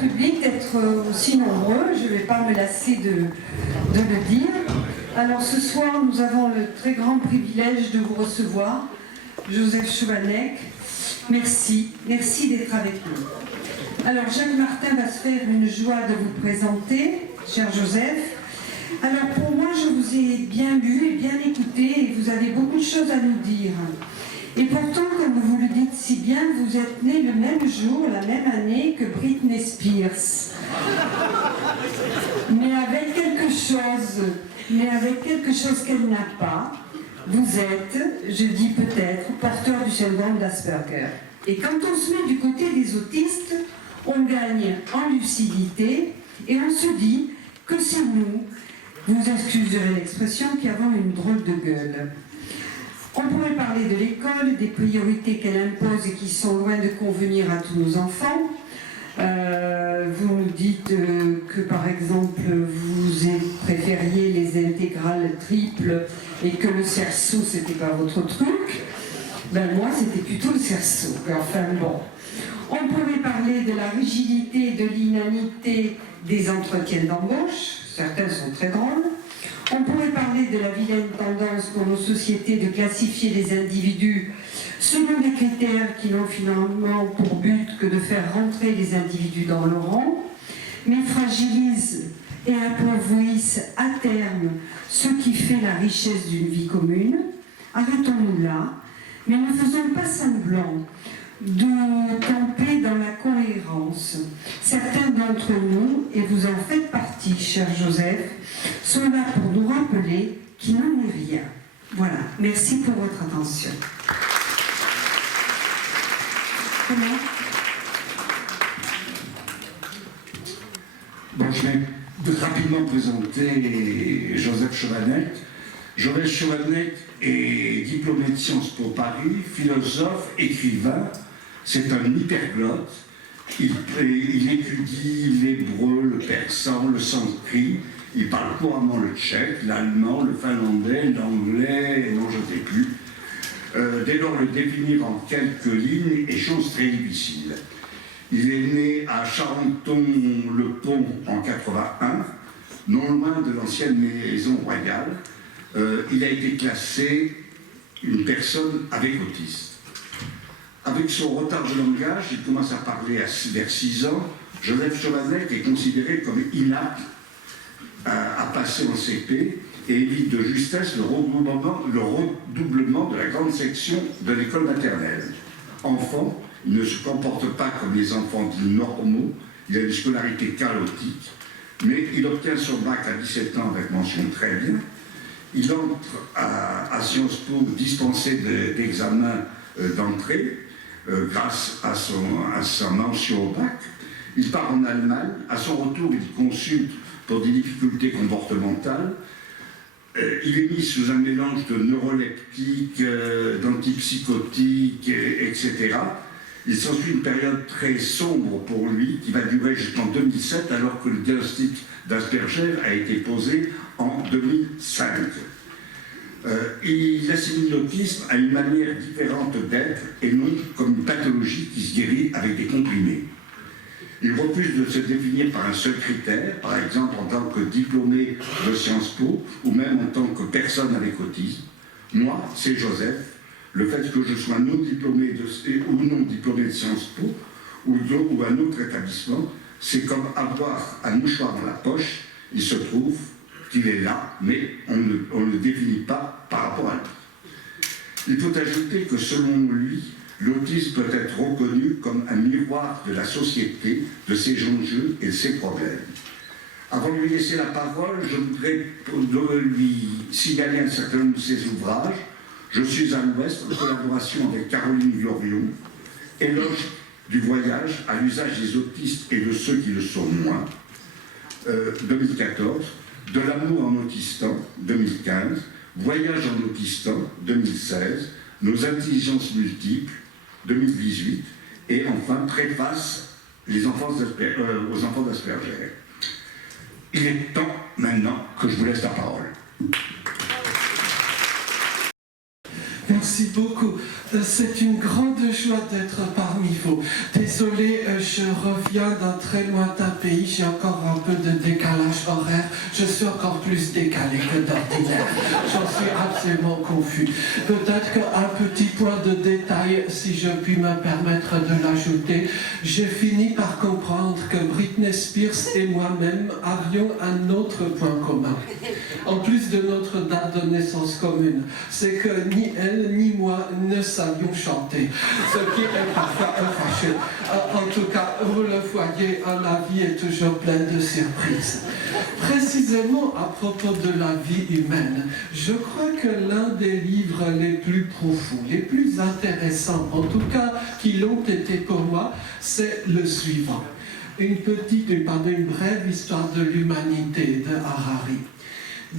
public d'être aussi nombreux, je ne vais pas me lasser de le dire. Alors ce soir, nous avons le très grand privilège de vous recevoir, Joseph Chovanec. Merci d'être avec nous. Alors Jacques Martin va se faire une joie de vous présenter, cher Joseph. Alors pour moi, je vous ai bien lu et bien écouté et vous avez beaucoup de choses à nous dire. Et pourtant, comme vous le dites si bien, vous êtes né le même jour, la même année que Britney Spears. Mais avec quelque chose qu'elle n'a pas. Vous êtes, je dis peut-être, porteur du syndrome d'Asperger. Et quand on se met du côté des autistes, on gagne en lucidité et on se dit que c'est nous, vous excuserez l'expression, qui avons une drôle de gueule. On pourrait parler de l'école, des priorités qu'elle impose et qui sont loin de convenir à tous nos enfants. Vous nous dites que, par exemple, vous préfériez les intégrales triples et que le cerceau, c'était pas votre truc. Ben moi, c'était plutôt le cerceau. Enfin bon. On pourrait parler de la rigidité et de l'inanité des entretiens d'embauche. Certains sont très drôles. On pourrait parler de la vilaine tendance pour nos sociétés de classifier les individus selon des critères qui n'ont finalement pour but que de faire rentrer les individus dans le rang, mais fragilisent et appauvrissent à terme ce qui fait la richesse d'une vie commune. Arrêtons-nous là, mais ne faisons pas semblant de camper dans la cohérence. Certains d'entre nous, et vous en faites partie, cher Joseph, sont là pour nous rappeler qu'il n'en est rien. Voilà, merci pour votre attention. Comment ? Bon, je vais rapidement présenter Joseph Chovanec. Joseph Chovanec est diplômé de Sciences Po Paris, philosophe, écrivain. C'est un hyperglotte. Il étudie l'hébreu, le persan, le sanskrit. Il parle couramment le tchèque, l'allemand, le finlandais, l'anglais, et non, je ne sais plus. Dès lors, le définir en quelques lignes est chose très difficile. Il est né à Charenton-le-Pont en 81, non loin de l'ancienne maison royale. Il a été classé une personne avec autisme. Avec son retard de langage, il commence à parler vers 6 ans. Joseph Chovanec est considéré comme inapte à passer en CP et évite de justesse le redoublement de la grande section de l'école maternelle. Enfant, il ne se comporte pas comme les enfants dits normaux, il a une scolarité chaotique, mais il obtient son bac à 17 ans avec mention très bien. Il entre à Sciences Po dispensé d'examen d'entrée grâce à sa mention au bac. Il part en Allemagne. À son retour, il consulte pour des difficultés comportementales. Il est mis sous un mélange de neuroleptiques, d'antipsychotiques, etc. Il s'ensuit une période très sombre pour lui, qui va durer jusqu'en 2007, alors que le diagnostic d'Asperger a été posé en 2005. Il assimile l'autisme à une manière différente d'être et non comme une pathologie qui se guérit avec des comprimés. Il refuse de se définir par un seul critère, par exemple en tant que diplômé de Sciences Po ou même en tant que personne avec autisme. Moi, c'est Joseph. Le fait que je sois non diplômé ou non diplômé de Sciences Po ou un autre établissement, c'est comme avoir un mouchoir dans la poche. Il se trouve qu'il est là, mais on ne le définit pas par rapport à lui. Il faut ajouter que selon lui, l'autisme peut être reconnu comme un miroir de la société, de ses enjeux et de ses problèmes. Avant de lui laisser la parole, je voudrais lui signaler un certain nombre de ses ouvrages. Je suis à l'Ouest, en collaboration avec Caroline Glorion, Éloge du voyage à l'usage des autistes et de ceux qui le sont moins, 2014, De l'amour en autistan, 2015, Voyage en autistan, 2016, Nos intelligences multiples, 2018, et enfin Préface aux enfants d'Asperger. Il est temps maintenant que je vous laisse la parole. Merci beaucoup. C'est une grande joie d'être parmi vous. Désolé, je reviens d'un très lointain pays. J'ai encore un peu de décalage horaire. Je suis encore plus décalé que d'ordinaire. J'en suis absolument confus. Peut-être qu'un petit point de détail, si je puis me permettre de l'ajouter. J'ai fini par comprendre que Britney Spears et moi-même avions un autre point commun. En plus de notre date de naissance commune, c'est que ni elle ni moi ne savions chanter, ce qui est parfois fâcheux. En tout cas, vous le voyez, la vie est toujours pleine de surprises. Précisément à propos de la vie humaine, je crois que l'un des livres les plus profonds, les plus intéressants, en tout cas qui l'ont été pour moi, c'est le suivant. Une brève histoire de l'humanité de Harari.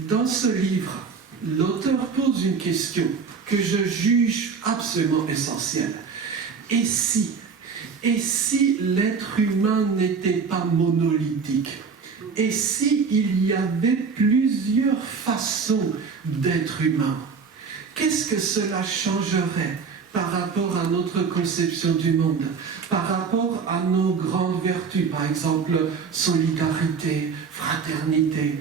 Dans ce livre, l'auteur pose une question que je juge absolument essentielle. Et si l'être humain n'était pas monolithique? Et si il y avait plusieurs façons d'être humain? Qu'est-ce que cela changerait par rapport à notre conception du monde, par rapport à nos grandes vertus, par exemple solidarité, fraternité?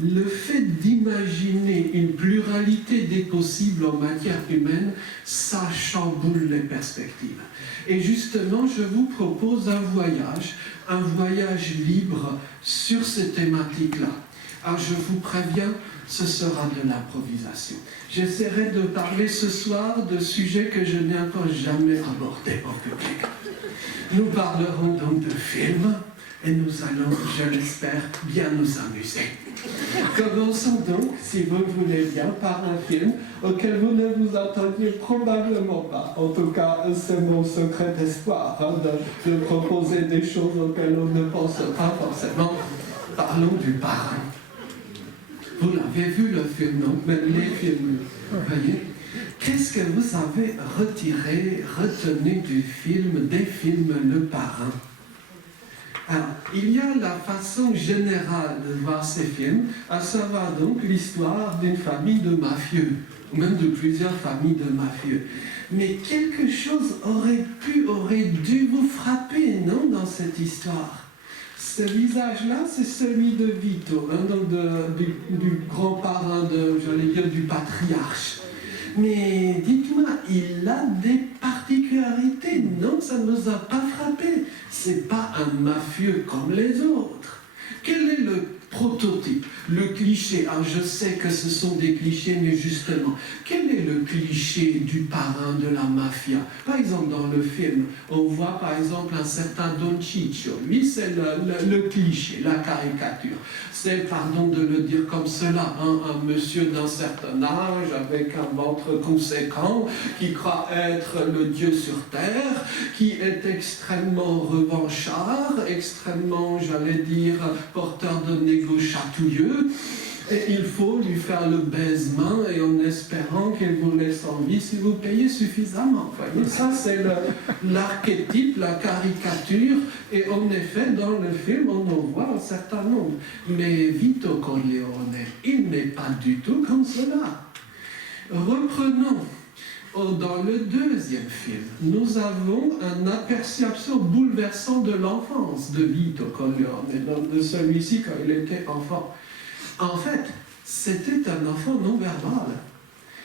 Le fait d'imaginer une pluralité des possibles en matière humaine, ça chamboule les perspectives. Et justement, je vous propose un voyage libre sur ces thématiques-là. Alors je vous préviens, ce sera de l'improvisation. J'essaierai de parler ce soir de sujets que je n'ai encore jamais abordés en public. Nous parlerons donc de films, et nous allons, je l'espère, bien nous amuser. Commençons donc, si vous le voulez bien, par un film auquel vous ne vous attendiez probablement pas. En tout cas, c'est mon secret d'espoir, de proposer des choses auxquelles on ne pense pas forcément. Parlons du Parrain. Vous l'avez vu le film, non? Même les films, vous voyez? Qu'est-ce que vous avez retenu du film, des films Le Parrain? Alors, il y a la façon générale de voir ces films, à savoir donc l'histoire d'une famille de mafieux, ou même de plusieurs familles de mafieux. Mais quelque chose aurait dû vous frapper, non, dans cette histoire? Ce visage-là, c'est celui de Vito, donc du grand parrain, j'allais dire, du patriarche. Mais dites-moi, il a des particularités, non? Ça ne nous a pas frappé. C'est pas un mafieux comme les autres. Quel est le prototype, le cliché? Alors je sais que ce sont des clichés, mais justement, quel est le cliché du parrain de la mafia? Par exemple, dans le film, on voit par exemple un certain Don Ciccio. Lui, c'est le cliché, la caricature. C'est, pardon de le dire comme cela, un monsieur d'un certain âge, avec un ventre conséquent, qui croit être le Dieu sur terre, qui est extrêmement revanchard, extrêmement, j'allais dire, porteur de négo chatouilleux, et il faut lui faire le baisement et en espérant qu'il vous laisse en vie si vous payez suffisamment. Vous voyez, ça c'est l'archétype, la caricature, et en effet dans le film on en voit un certain nombre. Mais Vito Corleone, il n'est pas du tout comme cela. Reprenons. Dans le deuxième film, nous avons une appréciation bouleversante de l'enfance de Vito Corleone, de celui-ci quand il était enfant. En fait, c'était un enfant non verbal.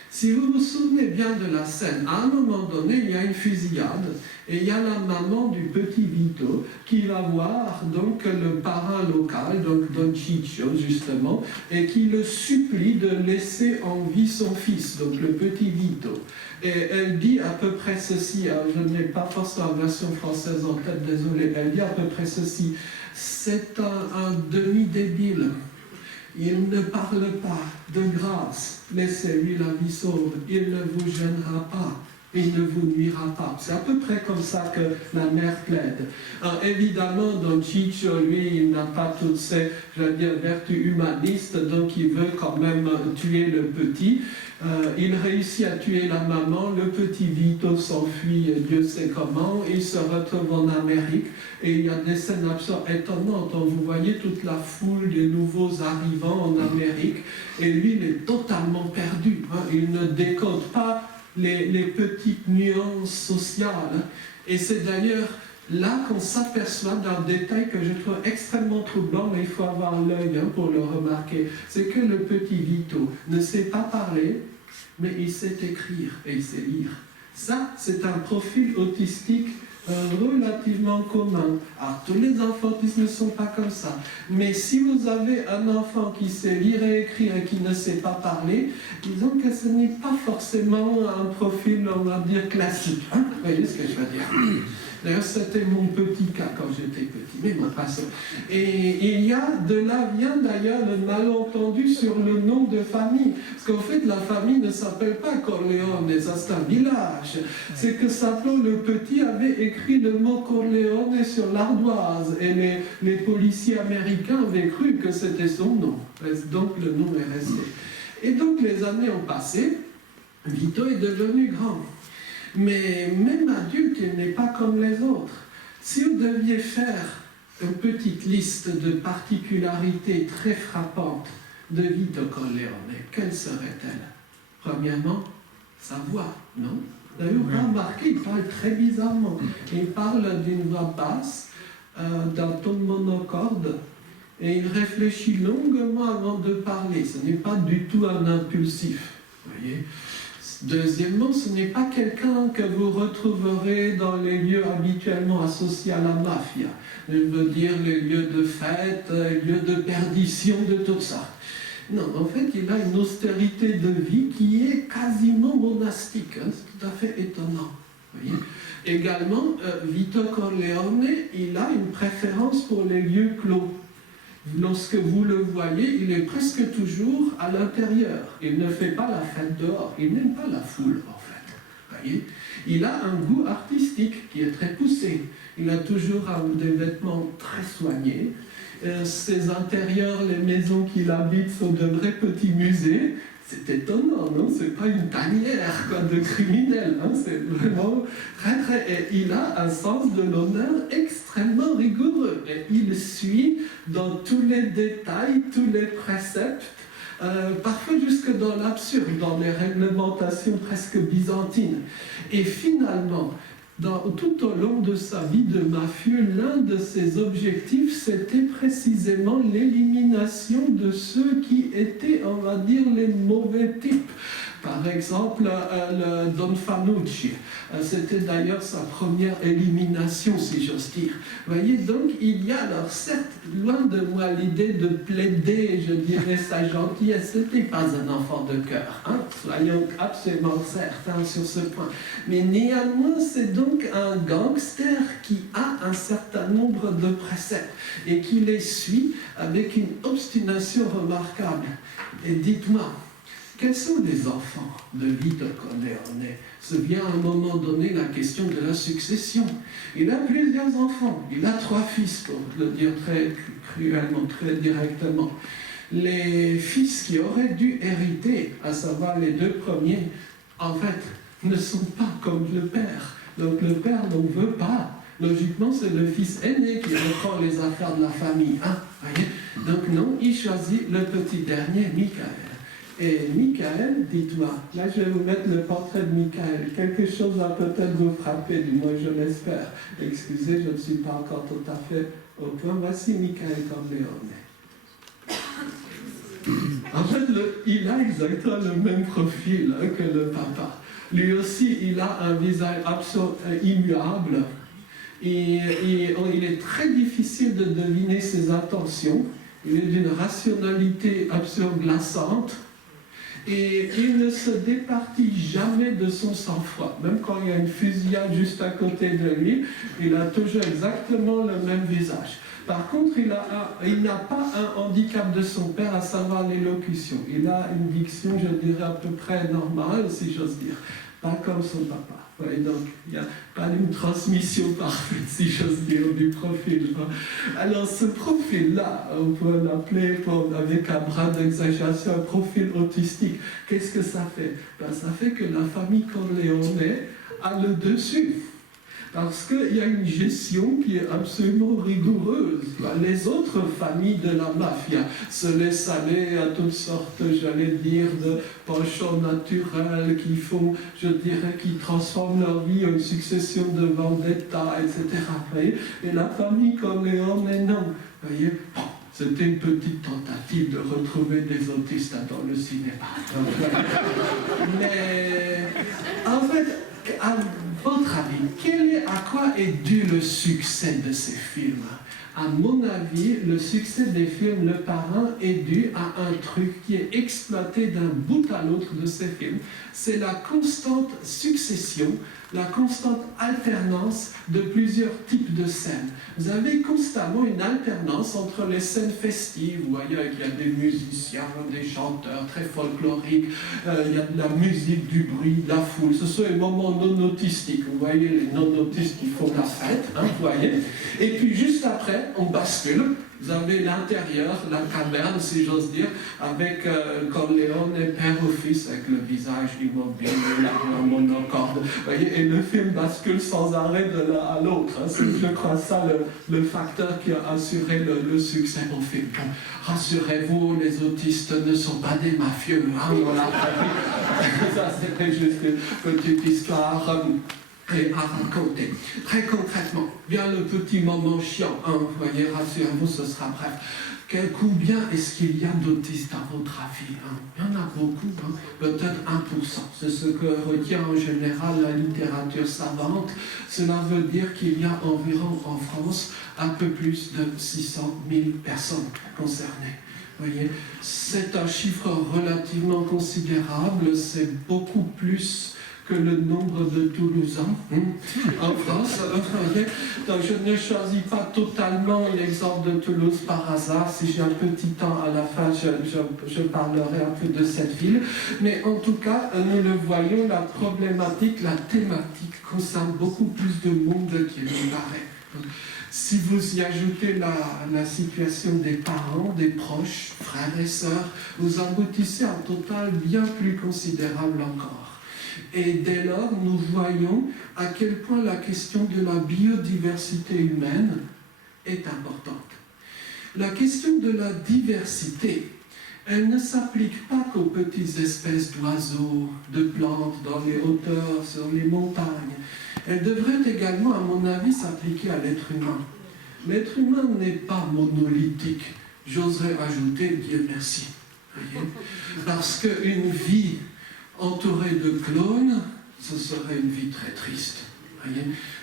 Si vous vous souvenez bien de la scène, à un moment donné, il y a une fusillade et il y a la maman du petit Vito qui va voir donc le parrain local, donc Don Ciccio justement, et qui le supplie de laisser en vie son fils, donc le petit Vito. Et elle dit à peu près ceci, je n'ai pas forcément la version française en tête, désolé, elle dit à peu près ceci: c'est un demi-débile. Il ne parle pas, de grâce, laissez-lui la vie sauve, il ne vous gênera pas, il ne vous nuira pas. C'est à peu près comme ça que la mère plaide. Alors, évidemment, Don Ciccio, lui, il n'a pas toutes ces, vertus humanistes, donc il veut quand même tuer le petit. Il réussit à tuer la maman, le petit Vito s'enfuit, Dieu sait comment, il se retrouve en Amérique, et il y a des scènes absolument étonnantes. Vous voyez toute la foule des nouveaux arrivants en Amérique, et lui, il est totalement perdu. Il ne décode pas les petites nuances sociales. Et c'est d'ailleurs là qu'on s'aperçoit d'un détail que je trouve extrêmement troublant, mais il faut avoir l'œil pour le remarquer. C'est que le petit Vito ne sait pas parler, mais il sait écrire et il sait lire. Ça, c'est un profil autistique relativement commun. Alors, tous les enfants autistes ne sont pas comme ça. Mais si vous avez un enfant qui sait lire et écrire et qui ne sait pas parler, disons que ce n'est pas forcément un profil, on va dire, classique. Hein? Vous voyez ce que je veux dire? D'ailleurs, c'était mon petit cas quand j'étais petit, mais bon, passons. Et il y a, de là vient d'ailleurs le malentendu sur le nom de famille. Parce qu'en fait, la famille ne s'appelle pas Corleone, ça c'est un village. C'est que Saplo le Petit avait écrit le mot Corleone sur l'ardoise. Et les policiers américains avaient cru que c'était son nom. Donc le nom est resté. Et donc les années ont passé, Vito est devenu grand. Mais même adulte, il n'est pas comme les autres. Si vous deviez faire une petite liste de particularités très frappantes de Vito Corleone, quelle serait-elle? Premièrement, sa voix, non? Vous avez remarqué, il parle très bizarrement. Il parle d'une voix basse, d'un ton monocorde, et il réfléchit longuement avant de parler. Ce n'est pas du tout un impulsif, vous voyez? Deuxièmement, ce n'est pas quelqu'un que vous retrouverez dans les lieux habituellement associés à la mafia. Je veux dire les lieux de fête, les lieux de perdition, de tout ça. Non, en fait, il a une austérité de vie qui est quasiment monastique. Hein, c'est tout à fait étonnant. Vous voyez ? Également, Vito Corleone, il a une préférence pour les lieux clos. Lorsque vous le voyez, il est presque toujours à l'intérieur. Il ne fait pas la fête dehors. Il n'aime pas la foule, en fait. Voyez ? Il a un goût artistique qui est très poussé. Il a toujours des vêtements très soignés. Ses intérieurs, les maisons qu'il habite sont de vrais petits musées. C'est étonnant, non? C'est pas une tanière quoi, de criminel. Hein? C'est vraiment très, très... Et il a un sens de l'honneur extrêmement rigoureux. Et il suit dans tous les détails, tous les préceptes, parfois jusque dans l'absurde, dans les réglementations presque byzantines. Et finalement, tout au long de sa vie de mafieux, l'un de ses objectifs, c'était précisément l'élimination de ceux qui étaient, on va dire, les mauvais types. Par exemple, le Don Fanucci. C'était d'ailleurs sa première élimination, si j'ose dire. Vous voyez, donc il y a, alors certes, loin de moi l'idée de plaider, je dirais, sa gentillesse. Ce n'était pas un enfant de cœur, hein, soyons absolument certains sur ce point. Mais néanmoins, c'est donc un gangster qui a un certain nombre de préceptes et qui les suit avec une obstination remarquable. Et dites-moi, quels sont les enfants de Vito Corleone? Se vient à un moment donné la question de la succession. Il a plusieurs enfants. Il a 3 fils, pour le dire très cruellement, très directement. Les fils qui auraient dû hériter, à savoir les 2 premiers, en fait, ne sont pas comme le père. Donc le père n'en veut pas. Logiquement, c'est le fils aîné qui reprend les affaires de la famille. Hein, voyez? Donc non, il choisit le petit dernier, Michael. Et Michael, dites-moi, là je vais vous mettre le portrait de Michael. Quelque chose va peut-être vous frapper, du moins je l'espère. Excusez, je ne suis pas encore tout à fait au point. Voici Michael Corleone. En fait, il a exactement le même profil hein, que le papa. Lui aussi, il a un visage absolument immuable. Et il est très difficile de deviner ses intentions. Il est d'une rationalité absolument glaçante. Et il ne se départit jamais de son sang-froid. Même quand il y a une fusillade juste à côté de lui, il a toujours exactement le même visage. Par contre, il n'a pas un handicap de son père, à savoir l'élocution. Il a une diction, je dirais, à peu près normale, si j'ose dire. Pas comme son papa. Ouais, donc, il n'y a pas une transmission parfaite, si j'ose dire, du profil. Alors, ce profil-là, on peut l'appeler, avec un bras d'exagération, un profil autistique. Qu'est-ce que ça fait? Ben, ça fait que la famille Corleone a le dessus. parce qu'il y a une gestion qui est absolument rigoureuse. Les autres familles de la mafia se laissent aller à toutes sortes, j'allais dire, de penchants naturels qui font, je dirais, qui transforment leur vie en une succession de vendettas, etc. Et la famille Corleone, non. Vous voyez, c'était une petite tentative de retrouver des autistes dans le cinéma. Mais, en fait, à votre avis, à quoi est dû le succès de ces films? À mon avis, le succès des films Le Parrain est dû à un truc qui est exploité d'un bout à l'autre de ces films. C'est la constante succession, la constante alternance de plusieurs types de scènes. Vous avez constamment une alternance entre les scènes festives, vous voyez, il y a des musiciens, des chanteurs très folkloriques, il y a de la musique, du bruit, de la foule. Ce sont les moments non autistiques. Vous voyez, les non autistes qui font la fête, hein, vous voyez. Et puis juste après, on bascule. Vous avez l'intérieur, la caverne, si j'ose dire, avec Corleone et père au fils, avec le visage immobile, la monocorde. Voyez, et le film bascule sans arrêt de l'un à l'autre. Hein. C'est, je crois, ça le facteur qui a assuré le succès au film. Rassurez-vous, les autistes ne sont pas des mafieux. Hein, voilà. Ça, c'était juste une petite histoire. À raconter. Très concrètement, bien le petit moment chiant, hein, vous voyez, rassurez-vous, ce sera bref. Combien est-ce qu'il y a d'autistes à votre avis? Hein? Il y en a beaucoup, hein? Peut-être 1%. C'est ce que retient en général la littérature savante. Cela veut dire qu'il y a environ en France un peu plus de 600 000 personnes concernées. Vous voyez, c'est un chiffre relativement considérable, c'est beaucoup plus que le nombre de Toulousains en France. Donc je ne choisis pas totalement l'exemple de Toulouse par hasard. Si j'ai un petit temps à la fin, je parlerai un peu de cette ville. Mais en tout cas, nous le voyons, la problématique, la thématique concerne beaucoup plus de monde qu'il ne paraît. Donc, si vous y ajoutez la situation des parents, des proches, frères et sœurs, vous aboutissez à un total bien plus considérable encore. Et dès lors, nous voyons à quel point la question de la biodiversité humaine est importante. La question de la diversité, elle ne s'applique pas qu'aux petites espèces d'oiseaux, de plantes dans les hauteurs, sur les montagnes. Elle devrait également, à mon avis, s'appliquer à l'être humain. L'être humain n'est pas monolithique. J'oserais ajouter, Dieu merci. Voyez, parce qu'une vie entouré de clones, ce serait une vie très triste.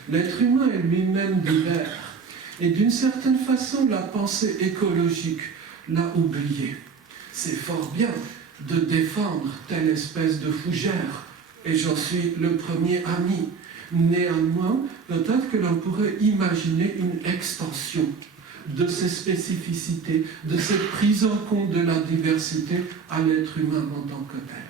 L'être humain est lui-même divers. Et d'une certaine façon, la pensée écologique l'a oublié. C'est fort bien de défendre telle espèce de fougère, et j'en suis le premier ami. Néanmoins, peut-être que l'on pourrait imaginer une extension de ces spécificités, de cette prise en compte de la diversité à l'être humain en tant que tel.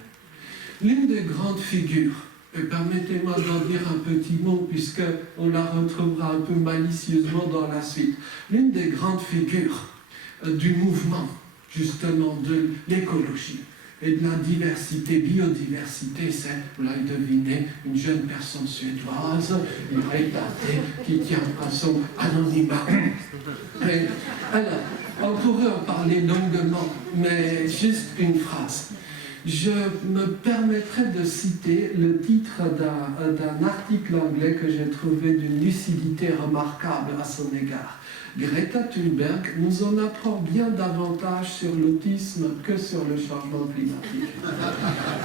L'une des grandes figures, et permettez-moi d'en dire un petit mot puisqu'on la retrouvera un peu malicieusement dans la suite, l'une des grandes figures du mouvement, justement, de l'écologie et de la diversité, biodiversité, c'est, vous l'avez deviné, une jeune personne suédoise, une réputée, qui tient à son anonymat. Et, alors, on pourrait en parler longuement, mais juste une phrase. Je me permettrai de citer le titre d'un article anglais que j'ai trouvé d'une lucidité remarquable à son égard. Greta Thunberg nous en apprend bien davantage sur l'autisme que sur le changement climatique.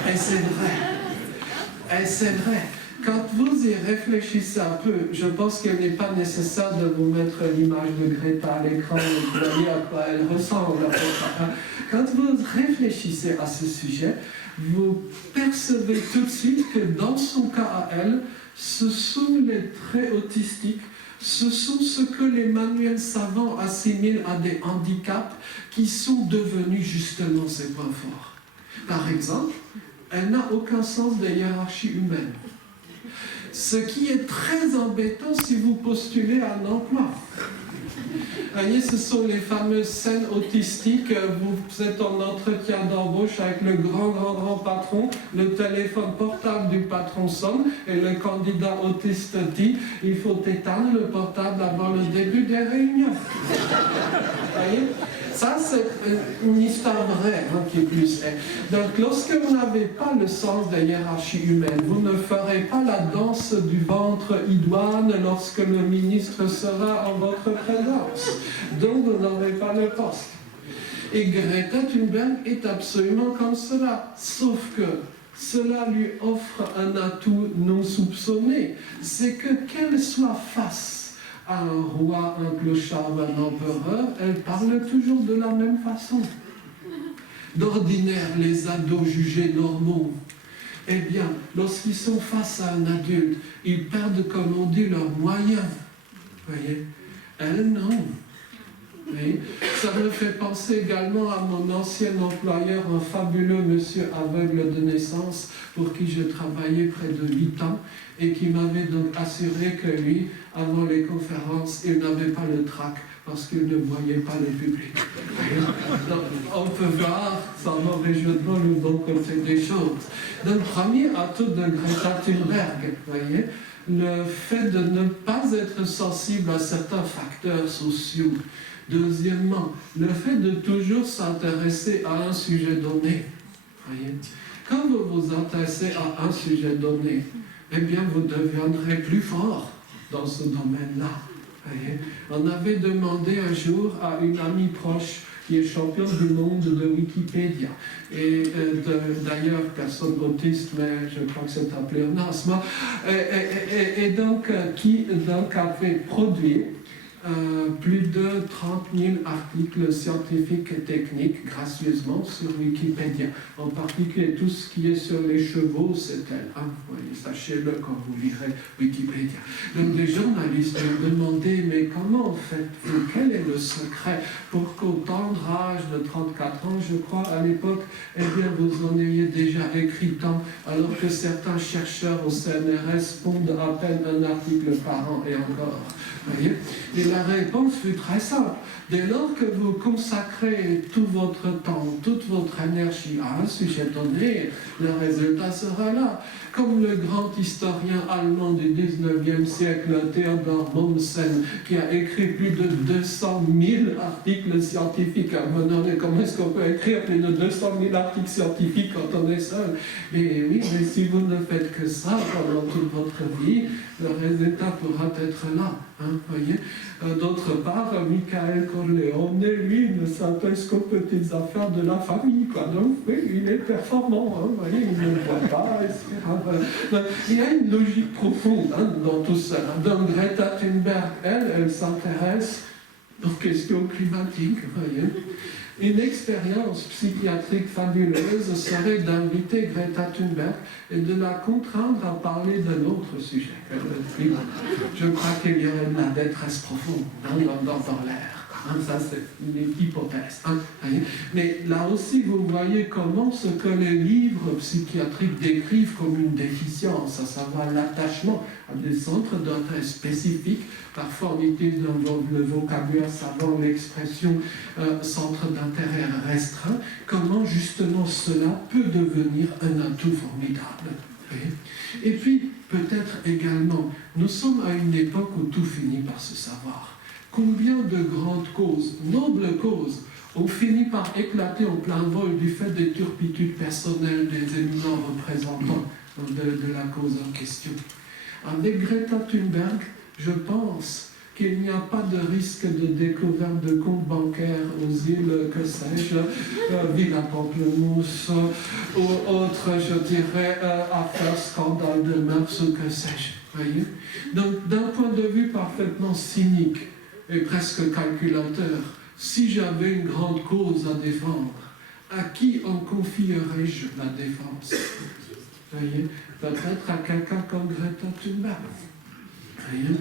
Et c'est vrai. Et c'est vrai. Quand vous y réfléchissez un peu, je pense qu'il n'est pas nécessaire de vous mettre l'image de Greta à l'écran et de voyez à quoi elle ressemble. Quand vous réfléchissez à ce sujet, vous percevez tout de suite que dans son cas à elle, ce sont les traits autistiques, ce sont ce que les manuels savants assimilent à des handicaps qui sont devenus justement ses points forts. Par exemple, elle n'a aucun sens des hiérarchies humaines. Ce qui est très embêtant si vous postulez à un emploi. voyez, ce sont les fameuses scènes autistiques. Vous êtes en entretien d'embauche avec le grand patron, le téléphone portable du patron sonne et le candidat autiste dit « il faut éteindre le portable avant le début des réunions ». Voyez, ça, c'est une histoire vraie, qui plus est. Donc, lorsque vous n'avez pas le sens des hiérarchies humaines, vous ne ferez pas la danse du ventre idoine lorsque le ministre sera en votre présence. Donc, vous n'aurez pas le poste. Et Greta Thunberg est absolument comme cela, sauf que cela lui offre un atout non soupçonné, c'est que qu'elle soit face à un roi, un clochard ou un empereur, elle parle toujours de la même façon. D'ordinaire, les ados jugés normaux, eh bien, lorsqu'ils sont face à un adulte, ils perdent, comme on dit, leurs moyens. Voyez, elle, non. Oui. Ça me fait penser également à mon ancien employeur, un fabuleux monsieur aveugle de naissance pour qui je travaillais près de 8 ans et qui m'avait donc assuré que lui, avant les conférences, il n'avait pas le trac parce qu'il ne voyait pas le public. Donc, on peut voir, sans mauvais jeu de mots, le bon côté des choses. Donc, premier atout de Greta Thunberg, voyez, le fait de ne pas être sensible à certains facteurs sociaux. Deuxièmement, le fait de toujours s'intéresser à un sujet donné. Voyez, quand vous vous intéressez à un sujet donné, eh bien, vous deviendrez plus fort dans ce domaine-là. On avait demandé un jour à une amie proche qui est championne du monde de Wikipédia, et d'ailleurs personne autiste, mais je crois que c'est un pléonasme, et donc qui donc avait produit plus de 30 000 articles scientifiques et techniques gracieusement sur Wikipédia. En particulier tout ce qui est sur les chevaux, c'est elle. Hein? Voyez, sachez-le quand vous lirez Wikipédia. Donc des journalistes ont demandé, mais comment faites-vous? Quel est le secret pour qu'au tendre âge de 34 ans, je crois, à l'époque, eh bien, vous en ayez déjà écrit tant, alors que certains chercheurs au CNRS pondent à peine un article par an et encore. Voyez? Et la réponse fut très simple. Dès lors que vous consacrez tout votre temps, toute votre énergie à un sujet donné, le résultat sera là. Comme le grand historien allemand du 19e siècle, Theodor Mommsen, qui a écrit plus de 200 000 articles scientifiques. Comment est-ce qu'on peut écrire plus de 200 000 articles scientifiques quand on est seul? Et oui, mais si vous ne faites que ça pendant toute votre vie, le résultat pourra être là. Hein, voyez. D'autre part, Michael Corleone, lui, ne s'intéresse qu'aux petites affaires de la famille, quoi. Donc, oui, il est performant, hein, voyez, il ne voit pas, etc. Il y a une logique profonde, hein, dans tout ça. Donc, Greta Thunberg, elle s'intéresse aux questions climatiques, voyez. Une expérience psychiatrique fabuleuse serait d'inviter Greta Thunberg et de la contraindre à parler d'un autre sujet. Je crois qu'il y aurait de la détresse profonde dans l'air. Ça, c'est une hypothèse. Hein. Mais là aussi, vous voyez comment ce que les livres psychiatriques décrivent comme une déficience, à savoir l'attachement à des centres d'intérêt spécifiques. Parfois, on utilise le vocabulaire savant l'expression centre d'intérêt restreint. Comment, justement, cela peut devenir un atout formidable. Et puis, peut-être également, nous sommes à une époque où tout finit par se savoir. Combien de grandes causes, nobles causes, ont fini par éclater en plein vol du fait des turpitudes personnelles des éminents représentants de la cause en question. Avec Greta Thunberg, je pense qu'il n'y a pas de risque de découverte de comptes bancaires aux îles, que sais-je, Villa Pamplemousse, ou autres, je dirais, affaires, scandales de mœurs, ou que sais-je. Voyez? Donc, d'un point de vue parfaitement cynique, et presque calculateur, si j'avais une grande cause à défendre, à qui en confierais-je la défense? Voyez, peut-être à quelqu'un comme Greta Thunberg. Voyez,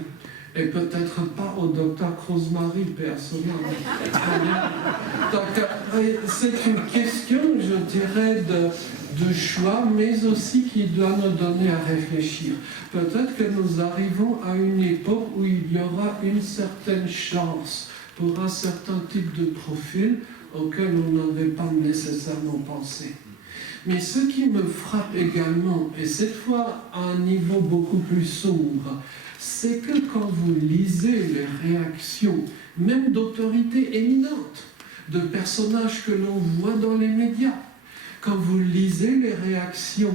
et peut-être pas au docteur Rosemary, personnellement. C'est une question, je dirais, de choix, mais aussi qui doit nous donner à réfléchir. Peut-être que nous arrivons à une époque où il y aura une certaine chance pour un certain type de profil auquel on n'avait pas nécessairement pensé. Mais ce qui me frappe également, et cette fois à un niveau beaucoup plus sombre, c'est que quand vous lisez les réactions, même d'autorités éminentes, de personnages que l'on voit dans les médias, quand vous lisez les réactions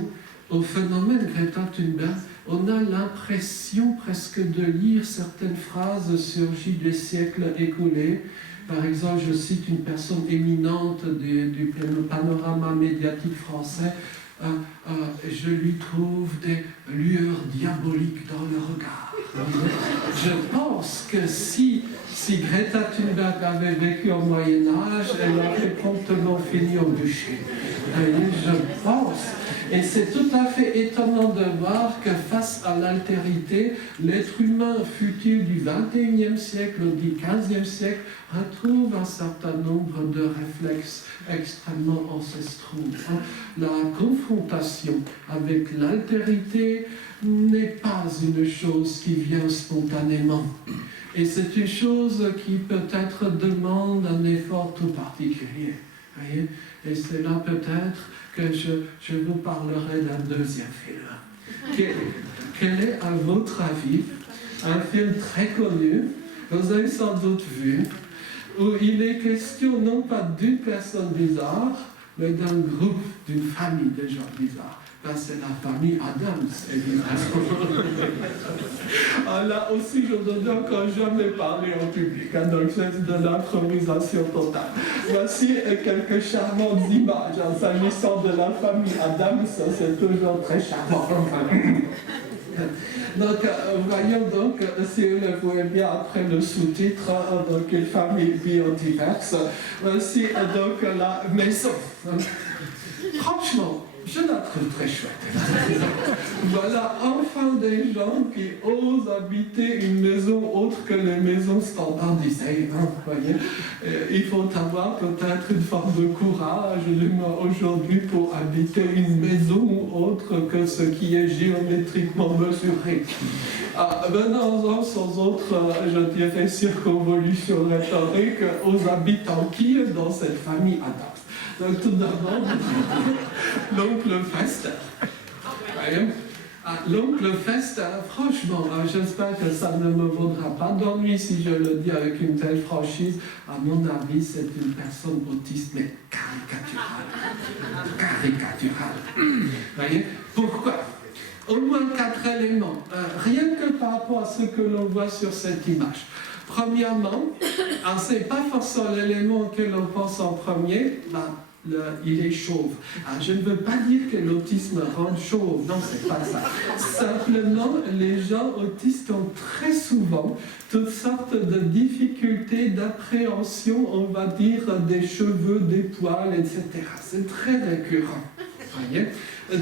au phénomène Greta Thunberg, on a l'impression presque de lire certaines phrases surgies des siècles écoulés. Par exemple, je cite une personne éminente du panorama médiatique français. Je lui trouve des lueurs diaboliques dans le regard. Je pense que si Greta Thunberg avait vécu au Moyen-Âge, elle aurait promptement fini au bûcher. Je pense. Et c'est tout à fait étonnant de voir que face à l'altérité, l'être humain, fut-il du XXIe siècle ou du XVe siècle, retrouve un certain nombre de réflexes extrêmement ancestraux. La confrontation avec l'altérité n'est pas une chose qui vient spontanément. Et c'est une chose qui peut-être demande un effort tout particulier. Voyez? Et c'est là peut-être que je vous parlerai d'un deuxième film. Quel est, à votre avis, un film très connu, vous avez sans doute vu, où il est question non pas d'une personne bizarre, mais d'un groupe, d'une famille de gens bizarres. Ben, c'est la famille Adams, évidemment. Là aussi, je ne dois encore jamais parler en public, donc c'est de l'improvisation totale. Voici quelques charmantes images. En s'agissant de la famille Adams, c'est toujours très charmant. Donc, voyons donc, si vous le voyez bien après le sous-titre, donc une famille biodiverse. Voici donc la maison. Franchement, je la trouve très chouette. Voilà enfin des gens qui osent habiter une maison autre que les maisons standardisées. Voyez, il faut avoir peut-être une forme de courage aujourd'hui pour habiter une maison autre que ce qui est géométriquement mesuré. Venons-en sans autre, je dirais, circonvolution rhétorique aux habitants qui est dans cette famille Adams. Donc tout d'abord, l'oncle Fester. L'oncle Fester, franchement, j'espère que ça ne me vaudra pas d'ennui si je le dis avec une telle franchise. À mon avis, c'est une personne autiste, mais caricaturale. Voyez? Pourquoi? Au moins 4 éléments, rien que par rapport à ce que l'on voit sur cette image. Premièrement, ce n'est pas forcément l'élément auquel on pense en premier, il est chauve. Je ne veux pas dire que l'autisme rend chauve, non, c'est pas ça. Simplement, les gens autistes ont très souvent toutes sortes de difficultés d'appréhension, on va dire, des cheveux, des poils, etc. C'est très récurrent. Voyez?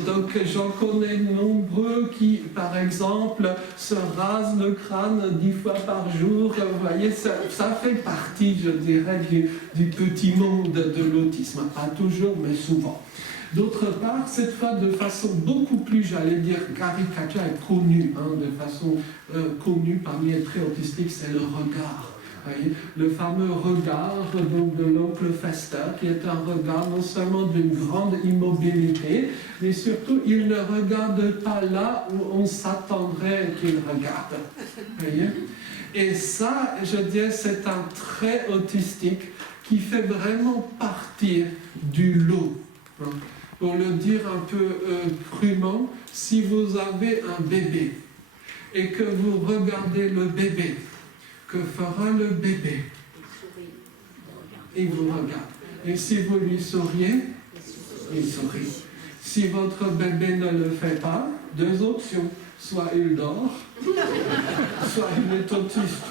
Donc j'en connais nombreux qui, par exemple, se rasent le crâne 10 fois par jour. Vous voyez, ça fait partie, je dirais, du petit monde de l'autisme. Pas toujours, mais souvent. D'autre part, cette fois de façon beaucoup plus, j'allais dire, caricaturale et connue, de façon connue parmi les traits autistiques, c'est le regard. Voyez, le fameux regard donc, de l'oncle Fester, qui est un regard non seulement d'une grande immobilité, mais surtout il ne regarde pas là où on s'attendrait qu'il regarde. Voyez, et ça, je dirais, c'est un trait autistique qui fait vraiment partir du lot. Pour le dire un peu crûment, si vous avez un bébé et que vous regardez le bébé, que fera le bébé? Il vous regarde. Et si vous lui souriez, il sourit. Si votre bébé ne le fait pas, 2 options. Soit il dort, soit il est autiste.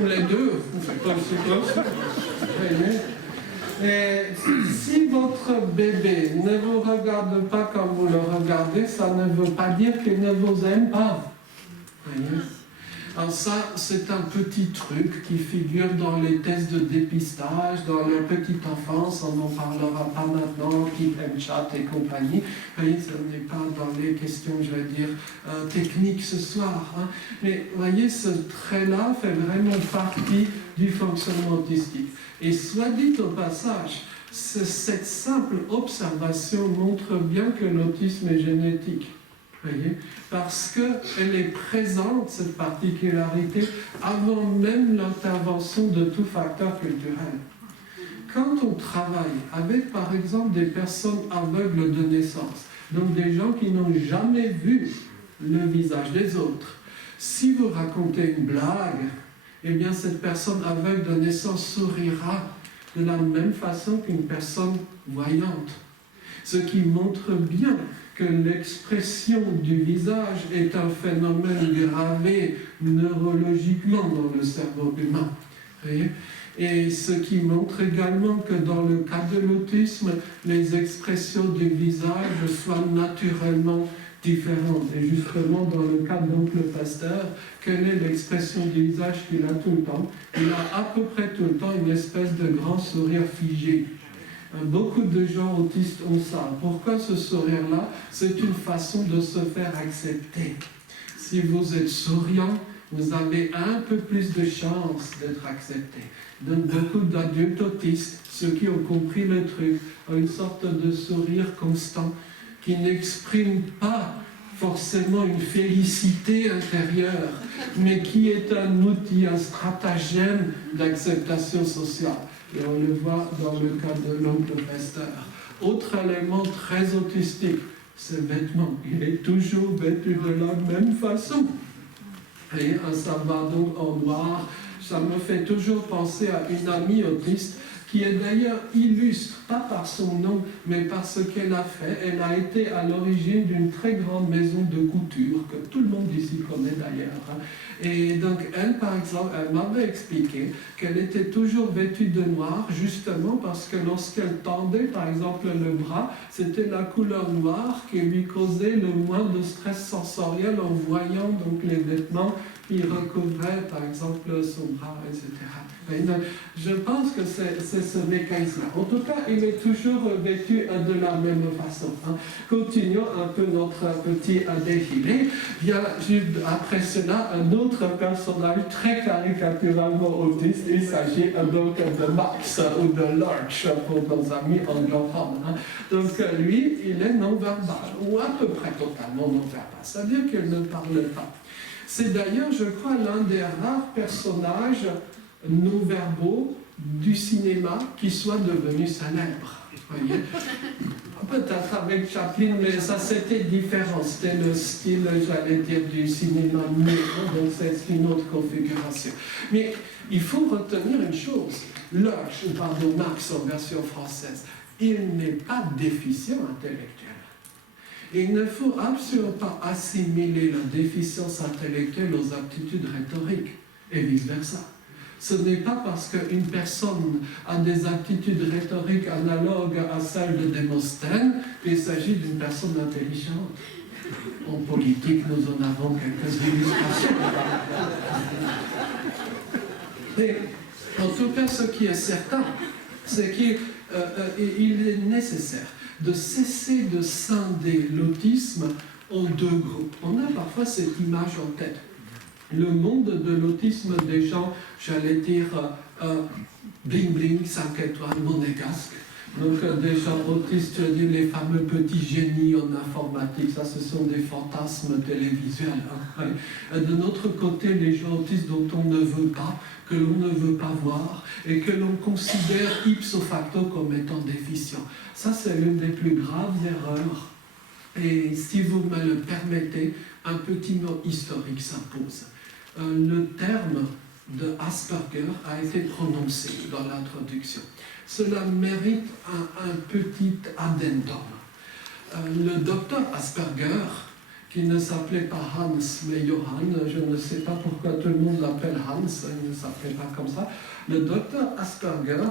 Ou les deux, c'est possible. Et si votre bébé ne vous regarde pas comme vous le regardez, ça ne veut pas dire qu'il ne vous aime pas. Voyez? Alors ça, c'est un petit truc qui figure dans les tests de dépistage, dans la petite enfance, on n'en parlera pas maintenant, Keep and Chat et compagnie. Vous voyez, ce n'est pas dans les questions, je vais dire, techniques ce soir. Hein. Mais vous voyez, ce trait-là fait vraiment partie du fonctionnement autistique. Et soit dit au passage, cette simple observation montre bien que l'autisme est génétique. Voyez, parce qu'elle est présente, cette particularité, avant même l'intervention de tout facteur culturel. Quand on travaille avec, par exemple, des personnes aveugles de naissance, donc des gens qui n'ont jamais vu le visage des autres, si vous racontez une blague, eh bien cette personne aveugle de naissance sourira de la même façon qu'une personne voyante. Ce qui montre bien que l'expression du visage est un phénomène gravé neurologiquement dans le cerveau humain. Et ce qui montre également que dans le cas de l'autisme, les expressions du visage soient naturellement différentes. Et justement, dans le cas d'oncle Pasteur, quelle est l'expression du visage qu'il a tout le temps? Il a à peu près tout le temps une espèce de grand sourire figé. Beaucoup de gens autistes ont ça. Pourquoi ce sourire-là? C'est une façon de se faire accepter. Si vous êtes souriant, vous avez un peu plus de chances d'être accepté. Donc beaucoup d'adultes autistes, ceux qui ont compris le truc, ont une sorte de sourire constant qui n'exprime pas forcément une félicité intérieure, mais qui est un outil, un stratagème d'acceptation sociale. Et on le voit dans le cas de l'oncle Pasteur. Autre élément très autistique, ses vêtements. Il est toujours vêtu de la même façon. Et un sabadon en noir, ça me fait toujours penser à une amie autiste qui est d'ailleurs illustre, pas par son nom, mais par ce qu'elle a fait. Elle a été à l'origine d'une très grande maison de couture, que tout le monde ici connaît d'ailleurs. Et donc elle, par exemple, elle m'avait expliqué qu'elle était toujours vêtue de noir, justement parce que lorsqu'elle tendait, par exemple, le bras, c'était la couleur noire qui lui causait le moins de stress sensoriel en voyant donc les vêtements qui recouvraient, par exemple, son bras, etc. Et donc, je pense que c'est ce mécanisme-là. En tout cas, il est toujours vêtu de la même façon. Hein. Continuons un peu notre petit défilé. Il y a après cela un autre personnage très caricaturalement autiste. Il s'agit donc de Max ou de Lurch pour nos amis anglophones. Hein. Donc lui, il est non-verbal, ou à peu près totalement non-verbal. C'est-à-dire qu'il ne parle pas. C'est d'ailleurs, je crois, l'un des rares personnages non-verbaux du cinéma qui soit devenu célèbre. Voyez, peut-être avec Chaplin, mais ça c'était différent. C'était le style, j'allais dire, du cinéma muet, donc c'est une autre configuration. Mais il faut retenir une chose. Lurch, pardon, Max en version française, il n'est pas déficient intellectuel. Il ne faut absolument pas assimiler la déficience intellectuelle aux aptitudes rhétoriques, et vice-versa. Ce n'est pas parce qu'une personne a des aptitudes rhétoriques analogues à celles de Démosthène qu'il s'agit d'une personne intelligente. En politique, nous en avons quelques illustrations. Mais en tout cas, ce qui est certain, c'est qu'il est nécessaire de cesser de scinder l'autisme en deux groupes. On a parfois cette image en tête. Le monde de l'autisme des gens, j'allais dire, bling bling, 5 étoiles, monégasques. Donc des gens autistes, je dis les fameux petits génies en informatique, ça ce sont des fantasmes télévisuels. Hein. De notre côté, les gens autistes dont on ne veut pas, que l'on ne veut pas voir et que l'on considère ipso facto comme étant déficients. Ça c'est l'une des plus graves erreurs. Et si vous me le permettez, un petit mot historique s'impose. Le terme de Asperger a été prononcé dans l'introduction. Cela mérite un petit addendum. Le docteur Asperger, qui ne s'appelait pas Hans mais Johann, je ne sais pas pourquoi tout le monde l'appelle Hans, il ne s'appelait pas comme ça, le docteur Asperger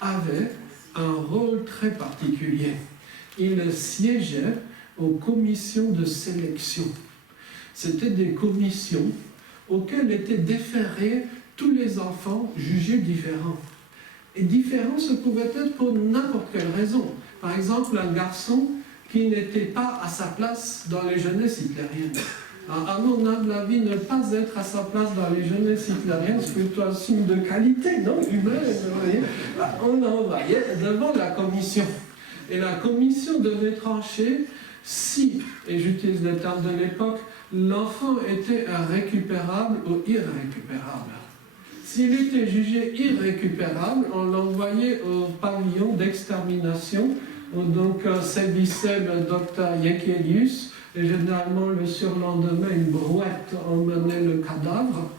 avait un rôle très particulier. Il siégeait aux commissions de sélection. C'était des commissions auquel étaient déférés tous les enfants jugés différents. Et différents, ce pouvait être pour n'importe quelle raison. Par exemple, un garçon qui n'était pas à sa place dans les jeunesses hitlériennes. À mon humble avis, ne pas être à sa place dans les jeunesses hitlériennes, c'est plutôt un signe de qualité, non, humaine. On l'envoyait devant la commission. Et la commission devait trancher si, et j'utilise le terme de l'époque, l'enfant était récupérable ou irrécupérable. S'il était jugé irrécupérable, on l'envoyait au pavillon d'extermination, où donc sévissait le docteur Jekelius, et généralement le surlendemain, une brouette emmenait le cadavre.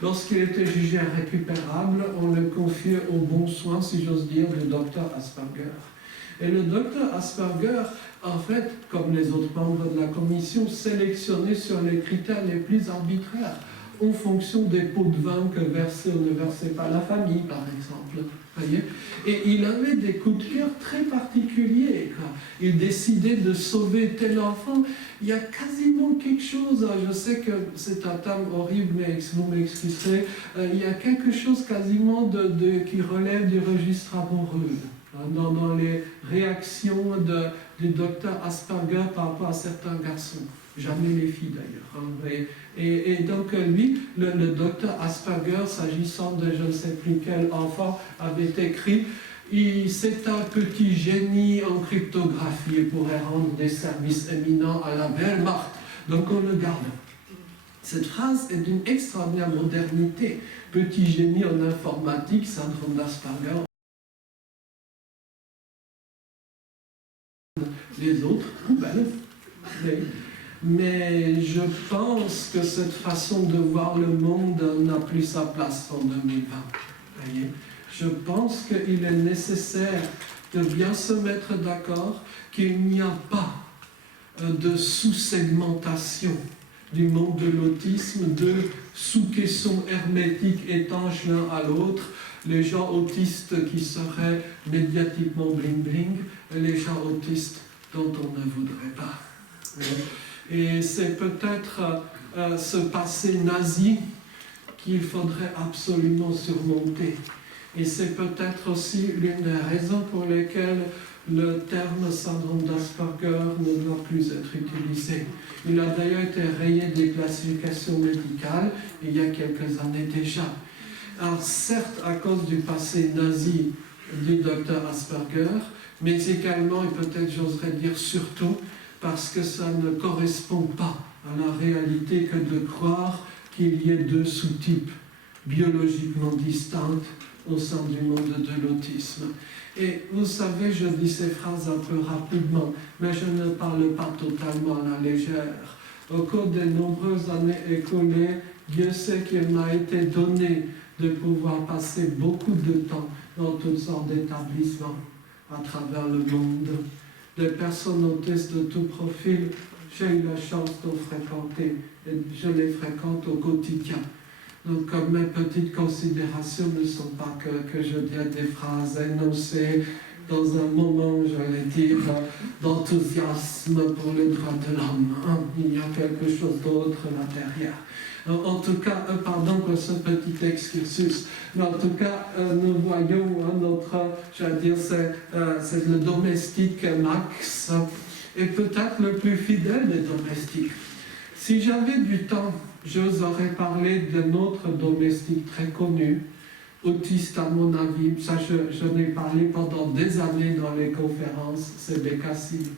Lorsqu'il était jugé récupérable, on le confiait aux bons soins, si j'ose dire, du docteur Asperger. Et le docteur Asperger, en fait, comme les autres membres de la commission, sélectionnait sur les critères les plus arbitraires, en fonction des pots de vin que versait ou ne versait pas la famille, par exemple. Voyez, et il avait des coups de cœur très particuliers. Quoi. Il décidait de sauver tel enfant. Il y a quasiment quelque chose, je sais que c'est un terme horrible, mais vous m'excuserez, il y a quelque chose quasiment qui relève du registre amoureux. Dans les réactions du docteur Asperger par rapport à certains garçons. Jamais les filles d'ailleurs. Et donc lui, le docteur Asperger, s'agissant de je ne sais plus quel enfant, avait écrit « C'est un petit génie en cryptographie et pourrait rendre des services éminents à la Wehrmacht. » Donc on le garde. Cette phrase est d'une extraordinaire modernité. Petit génie en informatique, syndrome d'Asperger. Les autres, poubelles. Mais je pense que cette façon de voir le monde n'a plus sa place en 2020. Voyez, je pense qu'il est nécessaire de bien se mettre d'accord qu'il n'y a pas de sous-segmentation du monde de l'autisme, de sous-caissons hermétiques étanches l'un à l'autre, les gens autistes qui seraient médiatiquement bling-bling, et les gens autistes dont on ne voudrait pas. Et c'est peut-être ce passé nazi qu'il faudrait absolument surmonter. Et c'est peut-être aussi l'une des raisons pour lesquelles le terme syndrome d'Asperger ne doit plus être utilisé. Il a d'ailleurs été rayé des classifications médicales il y a quelques années déjà. Alors certes, à cause du passé nazi du docteur Asperger, mais également, et peut-être j'oserais dire surtout, parce que ça ne correspond pas à la réalité que de croire qu'il y ait deux sous-types biologiquement distincts au sein du monde de l'autisme. Et vous savez, je dis ces phrases un peu rapidement, mais je ne parle pas totalement à la légère. Au cours des nombreuses années écoulées, Dieu sait qu'il m'a été donné de pouvoir passer beaucoup de temps dans toutes sortes d'établissements à travers le monde. Des personnes autistes de tout profil, j'ai eu la chance de fréquenter et je les fréquente au quotidien. Donc, comme mes petites considérations ne sont pas que je dis des phrases énoncées dans un moment, j'allais dire, d'enthousiasme pour les droits de l'homme. Il y a quelque chose d'autre là derrière. En tout cas, pardon pour ce petit excursus, mais en tout cas, nous voyons notre, j'allais dire, c'est le domestique Max, et peut-être le plus fidèle des domestiques. Si j'avais du temps, je vous aurais parlé d'un autre domestique très connu, autiste à mon avis, ça je n'ai parlé pendant des années dans les conférences, c'est Bécassine.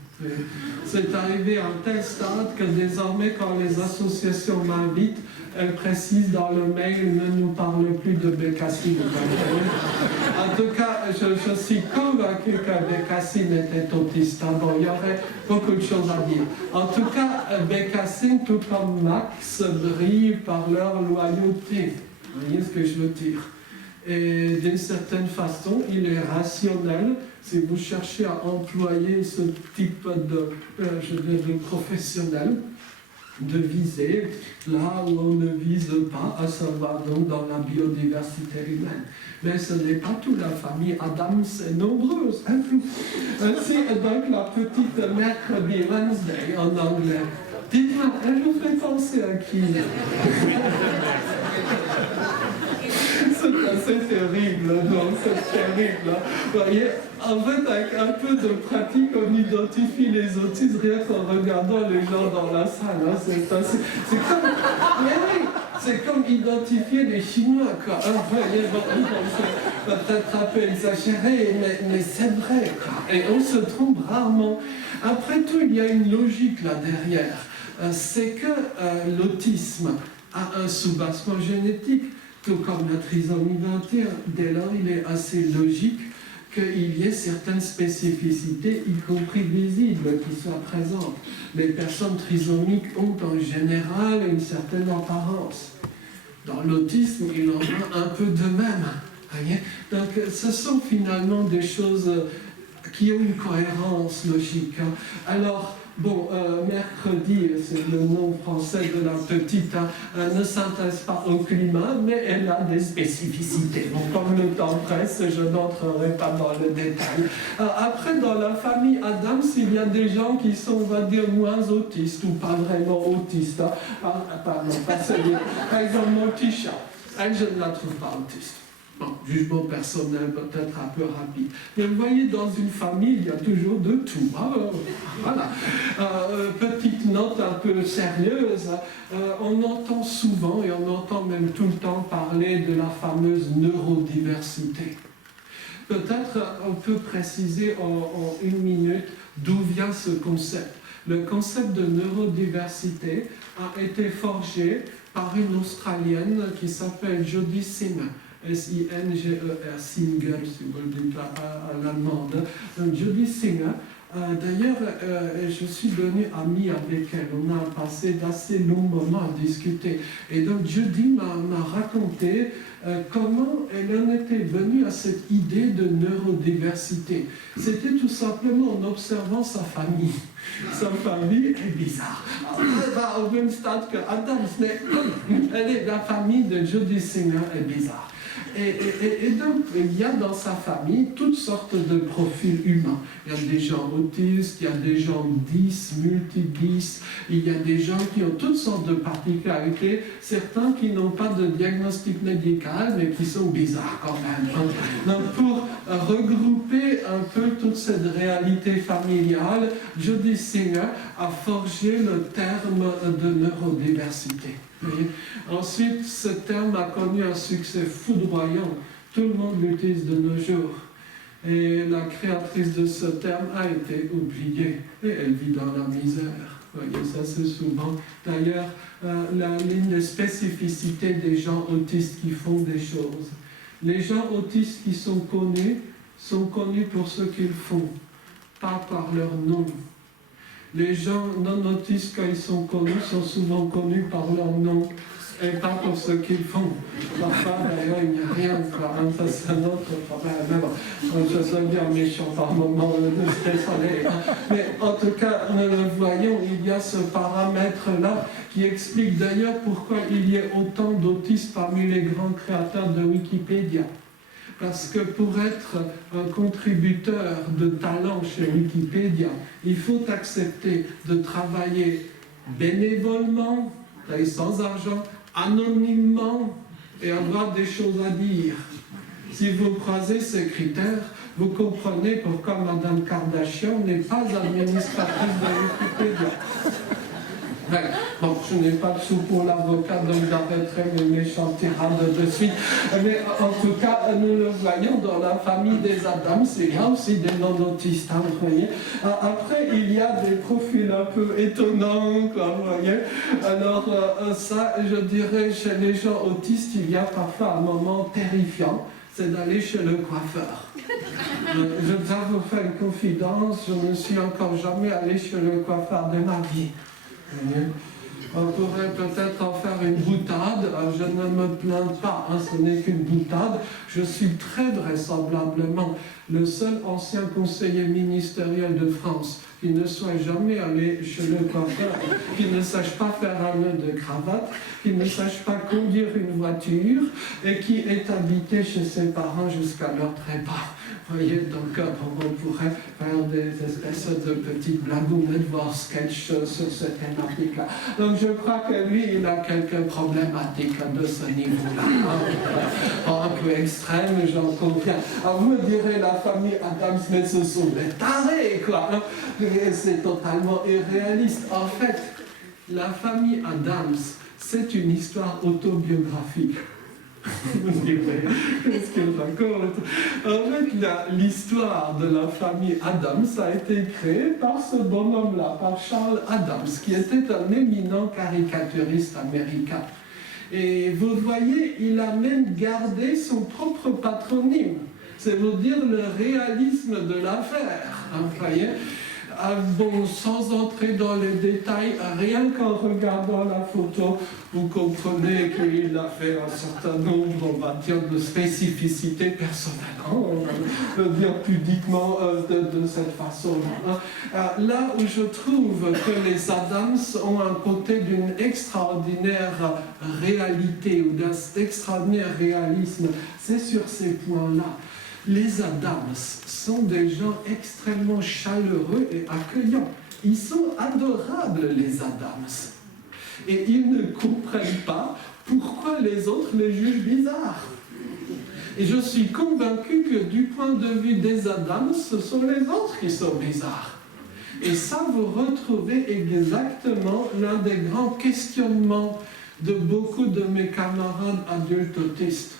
C'est arrivé à un tel stade que désormais quand les associations m'invitent, elles précisent dans le mail, ne nous parle plus de Bécassine. En tout cas, je suis convaincu que Bécassine était autiste. Bon, il y aurait beaucoup de choses à dire. En tout cas, Bécassine, tout comme Max, brille par leur loyauté. Vous voyez ce que je veux dire? Et d'une certaine façon, il est rationnel si vous cherchez à employer ce type de professionnel, de viser là où on ne vise pas, à savoir donc dans la biodiversité humaine. Mais ce n'est pas tout, la famille Adams est nombreuse. C'est donc la petite mercredi Wednesday en anglais. Dites-moi, elle vous fait penser à qui? C'est assez terrible, non, c'est terrible. Vous voyez, en fait, avec un peu de pratique, on identifie les autistes rien qu'en regardant les gens dans la salle. Hein. C'est comme, mais oui, c'est comme identifier les Chinois, quoi. Hein, vous voyez, bon, c'est peut-être un peu exagéré, mais c'est vrai, quoi. Et on se trompe rarement. Après tout, il y a une logique là derrière. C'est que l'autisme a un soubassement génétique, tout comme la trisomie 21. Dès lors, il est assez logique qu'il y ait certaines spécificités, y compris visibles, qui soient présentes. Les personnes trisomiques ont en général une certaine apparence. Dans l'autisme, il en a un peu de même. Voyez. Donc, ce sont finalement des choses qui ont une cohérence logique. Alors, bon, mercredi, c'est le nom français de la petite, ne s'intéresse pas au climat, mais elle a des spécificités. Bon, comme le temps presse, je n'entrerai pas dans le détail. Après, dans la famille Adams, il y a des gens qui sont, on va dire, moins autistes, ou pas vraiment autistes. Pardon, pas celui. Par exemple, mon petit chat, elle, je ne la trouve pas autiste. Bon, jugement personnel peut-être un peu rapide. Mais vous voyez, dans une famille, il y a toujours de tout. Voilà. Petite note un peu sérieuse, on entend souvent, et on entend même tout le temps parler de la fameuse neurodiversité. Peut-être on peut préciser en une minute d'où vient ce concept. Le concept de neurodiversité a été forgé par une Australienne qui s'appelle Jodie Singer. S-I-N-G-E-R, Singer, si vous le dites à l'allemande. Jodie Singer, d'ailleurs, je suis devenu ami avec elle. On a passé d'assez longs moments à discuter. Et donc, Jodie m'a raconté comment elle en était venue à cette idée de neurodiversité. C'était tout simplement en observant sa famille. Sa famille est bizarre. Elle va au même stade que Adams, mais la famille de Jodie Singer est bizarre. Et donc, il y a dans sa famille toutes sortes de profils humains. Il y a des gens autistes, il y a des gens 10, multi-10, il y a des gens qui ont toutes sortes de particularités, certains qui n'ont pas de diagnostic médical, mais qui sont bizarres quand même. Donc, pour regrouper un peu toute cette réalité familiale, Jodie Singer a forgé le terme de neurodiversité. Ensuite, ce terme a connu un succès foudroyant. Tout le monde l'utilise de nos jours. Et la créatrice de ce terme a été oubliée. Et elle vit dans la misère. Vous voyez, ça c'est souvent. D'ailleurs, l'une des spécificités des gens autistes qui font des choses. Les gens autistes qui sont connus pour ce qu'ils font, pas par leur nom. Les gens non autistes, quand ils sont connus, sont souvent connus par leur nom et pas pour ce qu'ils font. Parfois, d'ailleurs, il n'y a rien, quoi. Ça, c'est un autre problème. Mais bon, je suis bien méchant par moment, désolé. Mais en tout cas, nous le voyons, il y a ce paramètre-là qui explique d'ailleurs pourquoi il y a autant d'autistes parmi les grands créateurs de Wikipédia. Parce que pour être un contributeur de talent chez Wikipédia, il faut accepter de travailler bénévolement, sans argent, anonymement et avoir des choses à dire. Si vous croisez ces critères, vous comprenez pourquoi Mme Kardashian n'est pas administratrice de Wikipédia. Bon, je n'ai pas de sous pour l'avocat, donc j'arrêterai mes méchantes tirades de suite. Mais en tout cas, nous le voyons dans la famille des Adams, il y a aussi des non-autistes, hein, vous voyez. Après, il y a des profils un peu étonnants, quoi, vous voyez. Alors, ça, je dirais, chez les gens autistes, il y a parfois un moment terrifiant, c'est d'aller chez le coiffeur. Je dois vous faire une confidence, je ne suis encore jamais allé chez le coiffeur de ma vie. On pourrait peut-être en faire une boutade, je ne me plains pas, hein, ce n'est qu'une boutade. Je suis très vraisemblablement le seul ancien conseiller ministériel de France qui ne soit jamais allé chez le coiffeur, qui ne sache pas faire un nœud de cravate, qui ne sache pas conduire une voiture et qui est habité chez ses parents jusqu'à leur trépas. Vous voyez, donc on pourrait faire des espèces de petites blagounettes, voire sketch sur cette thématique-là. Donc je crois que lui, il a quelques problématiques de ce niveau-là. Un peu extrême, j'en conviens. Alors, vous me direz, la famille Adams, mais ce sont des tarés, quoi. C'est totalement irréaliste. En fait, la famille Adams, c'est une histoire autobiographique. Vous direz, qu'est-ce qu'elle raconte? En fait, l'histoire de la famille Adams a été créée par ce bonhomme-là, par Charles Adams, qui était un éminent caricaturiste américain. Et vous voyez, il a même gardé son propre patronyme. C'est vous dire le réalisme de l'affaire. Vous voyez? Bon, sans entrer dans les détails, rien qu'en regardant la photo, vous comprenez qu'il a fait un certain nombre, on va dire, de spécificités personnelles. On va le dire pudiquement de cette façon-là. Là où je trouve que les Adams ont un côté d'une extraordinaire réalité ou d'un extraordinaire réalisme, c'est sur ces points-là. Les Adams sont des gens extrêmement chaleureux et accueillants. Ils sont adorables, les Adams. Et ils ne comprennent pas pourquoi les autres les jugent bizarres. Et je suis convaincu que du point de vue des Adams, ce sont les autres qui sont bizarres. Et ça, vous retrouvez exactement l'un des grands questionnements de beaucoup de mes camarades adultes autistes.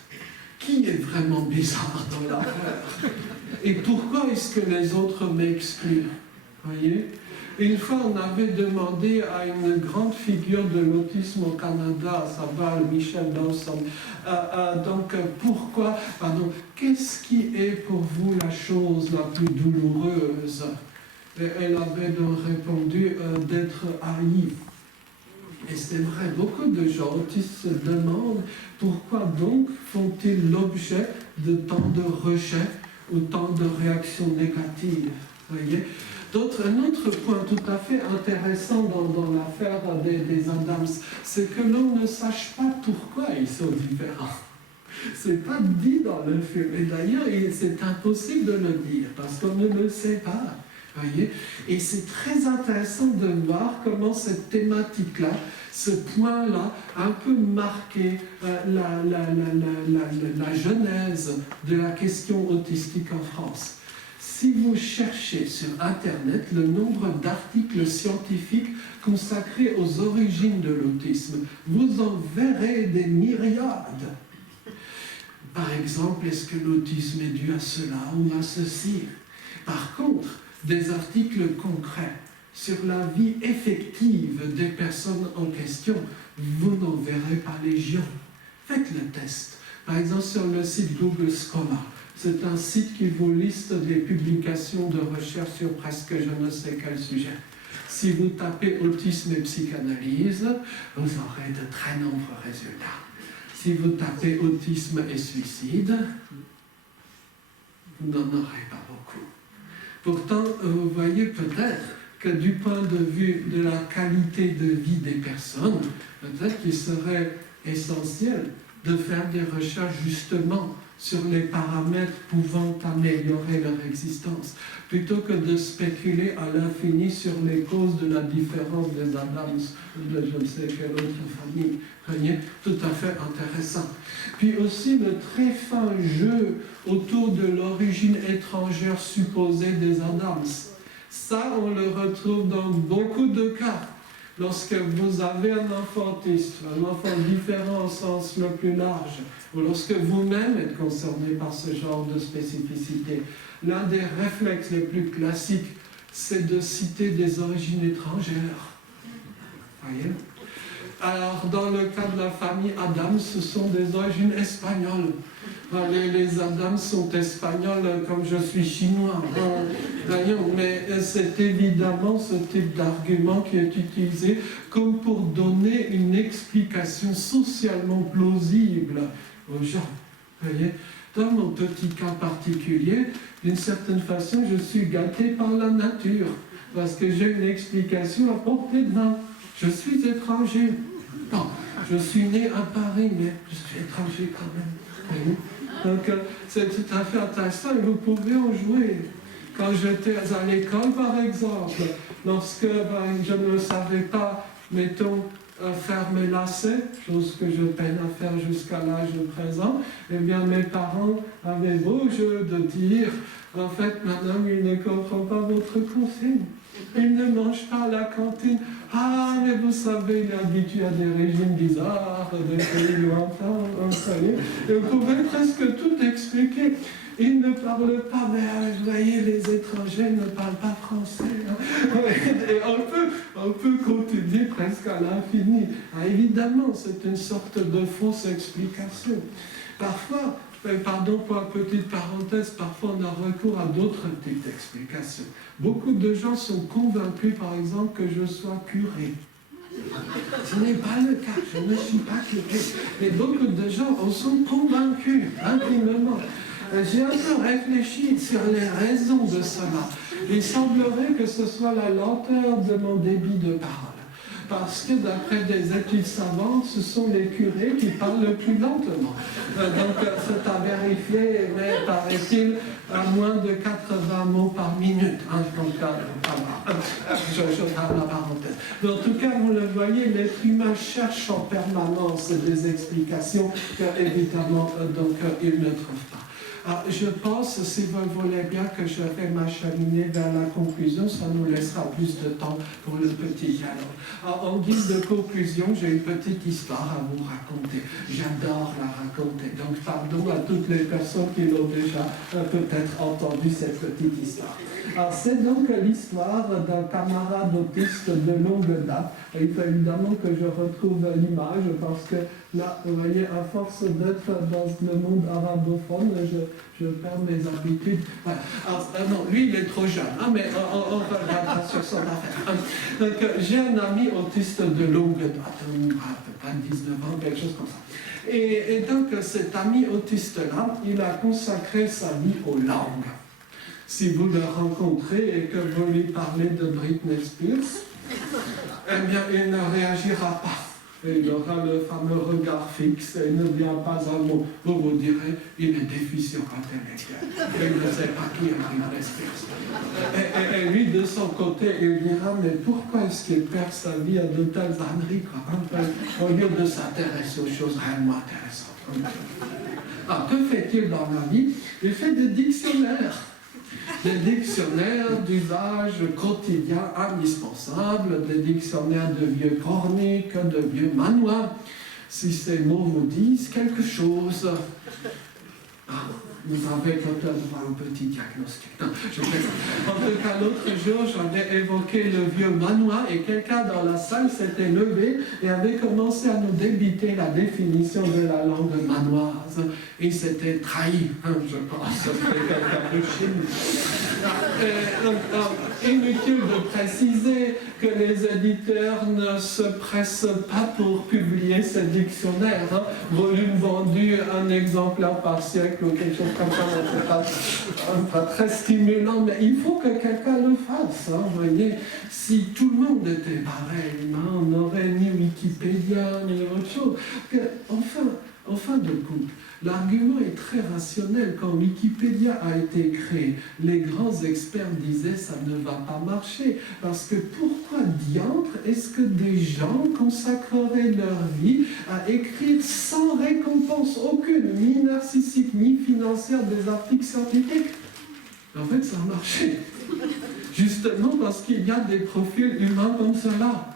Qui est vraiment bizarre dans l'affaire? Et pourquoi est-ce que les autres m'excluent? Voyez? Une fois, on avait demandé à une grande figure de l'autisme au Canada, à savoir Michel Dawson, qu'est-ce qui est pour vous la chose la plus douloureuse? Et elle avait donc répondu d'être haï. Et c'est vrai, beaucoup de gens autistes se demandent pourquoi donc font-ils l'objet de tant de rejets ou tant de réactions négatives. Voyez? Un autre point tout à fait intéressant dans l'affaire des Adams, c'est que l'on ne sache pas pourquoi ils sont différents. C'est pas dit dans le film. Et d'ailleurs, c'est impossible de le dire parce qu'on ne le sait pas. Voyez? Et c'est très intéressant de voir comment cette thématique-là, ce point-là, a un peu marqué la genèse de la question autistique en France. Si vous cherchez sur Internet le nombre d'articles scientifiques consacrés aux origines de l'autisme, vous en verrez des myriades. Par exemple, est-ce que l'autisme est dû à cela ou à ceci? Par contre, des articles concrets sur la vie effective des personnes en question, vous n'en verrez pas légion. Faites le test. Par exemple, sur le site Google Scholar, c'est un site qui vous liste des publications de recherche sur presque je ne sais quel sujet. Si vous tapez autisme et psychanalyse, vous aurez de très nombreux résultats. Si vous tapez autisme et suicide, vous n'en aurez pas beaucoup. Pourtant, vous voyez peut-être que du point de vue de la qualité de vie des personnes, peut-être qu'il serait essentiel de faire des recherches justement sur les paramètres pouvant améliorer leur existence, plutôt que de spéculer à l'infini sur les causes de la différence des Adams ou de je ne sais quelle autre famille. Voyez, tout à fait intéressant. Puis aussi le très fin jeu autour de l'origine étrangère supposée des Adams. Ça, on le retrouve dans beaucoup de cas. Lorsque vous avez un enfant autiste, un enfant différent au sens le plus large, ou lorsque vous-même êtes concerné par ce genre de spécificité, l'un des réflexes les plus classiques, c'est de citer des origines étrangères. Voyez? Alors, dans le cas de la famille Adams, ce sont des origines espagnoles. Les Adams sont espagnols comme je suis chinois. D'ailleurs, mais c'est évidemment ce type d'argument qui est utilisé comme pour donner une explication socialement plausible aux gens. Voyez? Dans mon petit cas particulier, d'une certaine façon, je suis gâté par la nature parce que j'ai une explication à portée de main. Je suis étranger. Non, je suis né à Paris, mais je suis étranger quand même. Donc c'est tout à fait intéressant et vous pouvez en jouer. Quand j'étais à l'école, par exemple, lorsque je ne savais pas, mettons, faire mes lacets, chose que je peine à faire jusqu'à l'âge présent, eh bien mes parents avaient beau jeu de dire, en fait, madame, il ne comprend pas votre consigne. Il ne mange pas à la cantine. Ah, mais vous savez, il est habitué à des régimes bizarres, des pays lointains, vous savez. Et vous pouvez presque tout expliquer. Il ne parle pas, mais vous voyez, les étrangers ne parlent pas français. Hein. Et on peut continuer presque à l'infini. Ah, évidemment, c'est une sorte de fausse explication. Parfois, pardon pour la petite parenthèse, parfois on a recours à d'autres types d'explications. Beaucoup de gens sont convaincus, par exemple, que je sois curé. Ce n'est pas le cas, je ne suis pas curé. Mais beaucoup de gens en sont convaincus, intimement. J'ai un peu réfléchi sur les raisons de cela. Il semblerait que ce soit la lenteur de mon débit de parole. Parce que d'après des études savantes, ce sont les curés qui parlent le plus lentement. Donc c'est à vérifier, mais paraît-il, à moins de 80 mots par minute. Hein, donc, je ferme la parenthèse. Mais en tout cas, vous le voyez, l'être humain cherche en permanence des explications qu'évidemment, il ne trouve pas. Alors, je pense, si vous voulez bien, que je vais m'acheminer vers la conclusion, ça nous laissera plus de temps pour le petit dialogue. Alors, en guise de conclusion, j'ai une petite histoire à vous raconter. J'adore la raconter, donc pardon à toutes les personnes qui l'ont déjà peut-être entendu cette petite histoire. Alors, c'est donc l'histoire d'un camarade autiste de longue date. Il faut évidemment que je retrouve l'image parce que là, vous voyez, à force d'être dans le monde arabophone, je perds mes habitudes. Voilà. Alors, non, lui, il est trop jeune, hein, mais on regardera sur son affaire. Donc, j'ai un ami autiste de longue date, à peu près 19 ans, quelque chose comme ça. Et donc, cet ami autiste-là, il a consacré sa vie aux langues. Si vous le rencontrez et que vous lui parlez de Britney Spears, eh bien, il ne réagira pas. Et il aura le fameux regard fixe et il ne dira pas un mot. Vous vous direz, il est déficient intellectuel. Il ne sait pas qui est Britney Spears. Et lui, de son côté, il dira, mais pourquoi est-ce qu'il perd sa vie à de telles âneries, au lieu de s'intéresser aux choses réellement intéressantes. Alors, que fait-il dans la vie? Il fait des dictionnaires. Des dictionnaires d'usage quotidien indispensable, des dictionnaires de vieux corniques, de vieux manoirs, si ces mots vous disent quelque chose. Vous avez peut-être un petit diagnostic. Non, en tout cas, l'autre jour, j'avais évoqué le vieux manoir et quelqu'un dans la salle s'était levé et avait commencé à nous débiter la définition de la langue manoise. Il s'était trahi, je pense, c'était quelqu'un de Chine. Inutile de préciser que les éditeurs ne se pressent pas pour publier ces dictionnaires. Volume vendu, un exemplaire par siècle ou quelque chose comme ça, c'est pas très stimulant, mais il faut que quelqu'un le fasse. Vous voyez, si tout le monde était pareil, on n'aurait ni Wikipédia, ni autre chose. En fin de compte, l'argument est très rationnel. Quand Wikipédia a été créé, les grands experts disaient ça ne va pas marcher. Parce que pourquoi diantre est-ce que des gens consacreraient leur vie à écrire sans récompense aucune, ni narcissique, ni financière, des articles scientifiques? En fait, ça a marché. Justement parce qu'il y a des profils humains comme cela.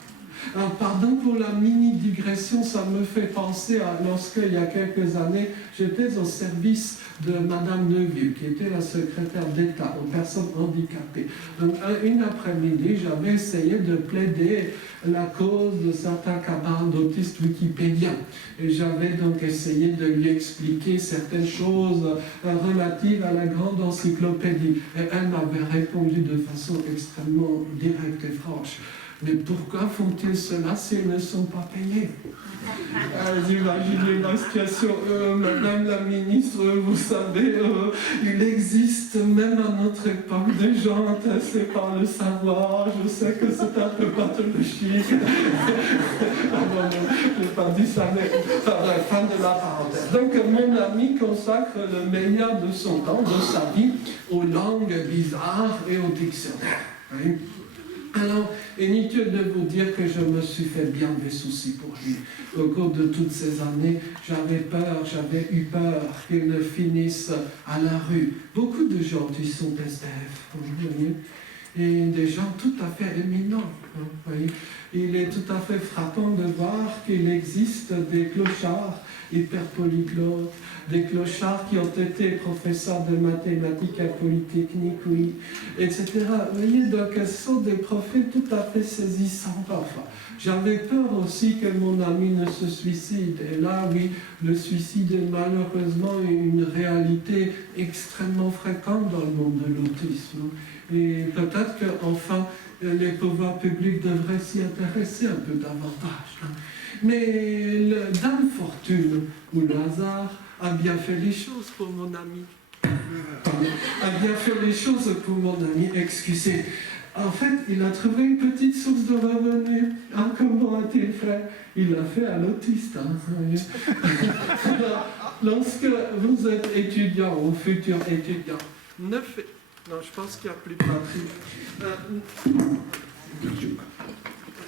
Alors, pardon pour la mini-digression, ça me fait penser à lorsque, il y a quelques années, j'étais au service de Madame Neuvieux, qui était la secrétaire d'État aux personnes handicapées. Donc, une après-midi, j'avais essayé de plaider la cause de certains camarades autistes wikipédiens. Et j'avais donc essayé de lui expliquer certaines choses relatives à la grande encyclopédie. Et elle m'avait répondu de façon extrêmement directe et franche. Mais pourquoi font-ils cela s'ils ne sont pas payés? Imaginez la situation, Madame la ministre, vous savez, il existe même à notre époque des gens intéressés par le savoir. Je sais que c'est un peu pathologique. Je n'ai pas dit ça, mais enfin, fin de la parenthèse. Donc mon ami consacre le meilleur de son temps, de sa vie, aux langues bizarres et au dictionnaire. Oui. Alors, inutile de vous dire que je me suis fait bien des soucis pour lui. Au cours de toutes ces années, j'avais eu peur qu'il ne finisse à la rue. Beaucoup de gens qui sont SDF, vous voyez, et des gens tout à fait éminents. Vous voyez. Il est tout à fait frappant de voir qu'il existe des clochards hyper polyglottes, des clochards qui ont été professeurs de mathématiques à Polytechnique, oui, etc. Vous voyez, donc ce sont des profils tout à fait saisissants parfois. J'avais peur aussi que mon ami ne se suicide. Et là, oui, le suicide est malheureusement une réalité extrêmement fréquente dans le monde de l'autisme. Et peut-être qu'enfin, les pouvoirs publics devraient s'y intéresser un peu davantage. Mais Dame Fortune, ou le hasard, a bien fait les choses pour mon ami. A bien fait les choses pour mon ami, excusez. En fait, il a trouvé une petite source de revenus. Ah, comment a-t-il fait? Il l'a fait à l'autiste. Lorsque vous êtes étudiant ou futur étudiant, ne faites... Non, je pense qu'il n'y a plus de batterie.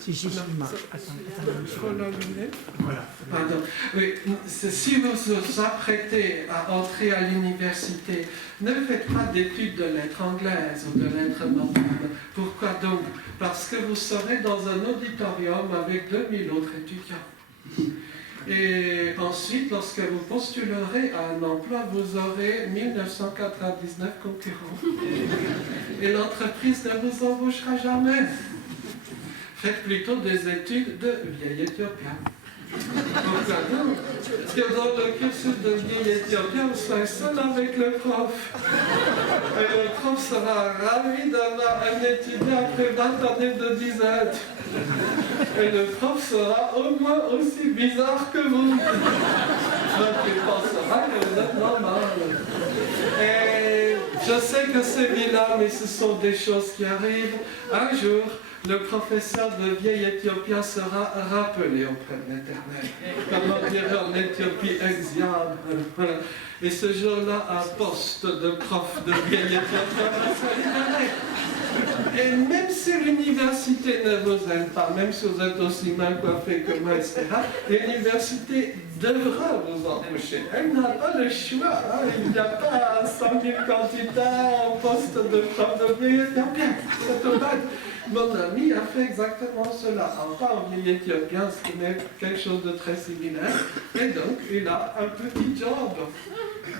Si, Attends, voilà. Pardon. Oui, si vous vous apprêtez à entrer à l'université, ne faites pas d'études de lettres anglaises ou de lettres modernes. Pourquoi donc? Parce que vous serez dans un auditorium avec 2000 autres étudiants. Et ensuite, lorsque vous postulerez à un emploi, vous aurez 1999 concurrents. Et l'entreprise ne vous embauchera jamais. Faites plutôt des études de vieil éthiopien. Pourquoi non? Parce que dans le cursus de vieil éthiopien, vous serez seul avec le prof. Et le prof sera ravi d'avoir un étudiant après 20 années de disette. Et le prof sera au moins aussi bizarre que vous. Donc il pensera que vous êtes normal. Et je sais que c'est vilain, mais ce sont des choses qui arrivent. Un jour, le professeur de vieil éthiopien sera rappelé auprès de l'Éternel. Comme on dirait en Éthiopie, ex-diable. Et ce jour-là, un poste de prof de vieil éthiopien va se libérer. Et même si l'université ne vous aime pas, même si vous êtes aussi mal coiffé que moi, etc., l'université devra vous embaucher. Elle n'a pas le choix. Hein. Il n'y a pas 100 000 candidats au poste de prof de vieil éthiopien. C'est tout bête. Mon ami a fait exactement cela. Enfin, en vieil éthiopien, ce qui n'est quelque chose de très similaire. Et donc, il a un petit job.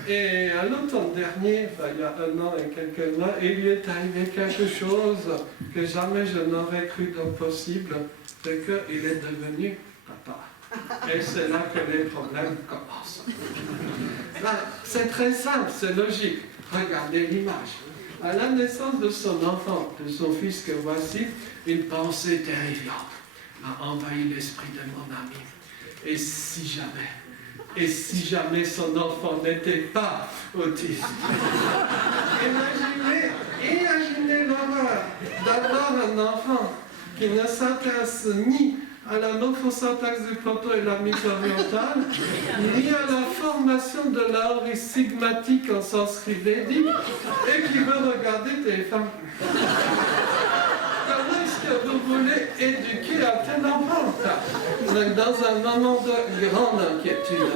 Et à l'automne dernier, enfin, il y a 1 an et quelques mois, il lui est arrivé quelque chose que jamais je n'aurais cru donc possible, c'est qu'il est devenu papa. Et c'est là que les problèmes commencent. C'est très simple, c'est logique. Regardez l'image. À la naissance de son enfant, de son fils que voici, une pensée terrifiante a envahi l'esprit de mon ami. Et si jamais son enfant n'était pas autiste. Imaginez l'horreur d'avoir un enfant qui ne s'intéresse ni à la morphosyntaxe du proto et la micro-orientale, ni à la formation de la horis sigmatique en sanskrit védique, et qui veut regarder TF1. Comment est-ce que vous voulez éduquer un tel enfant? Dans un moment de grande inquiétude,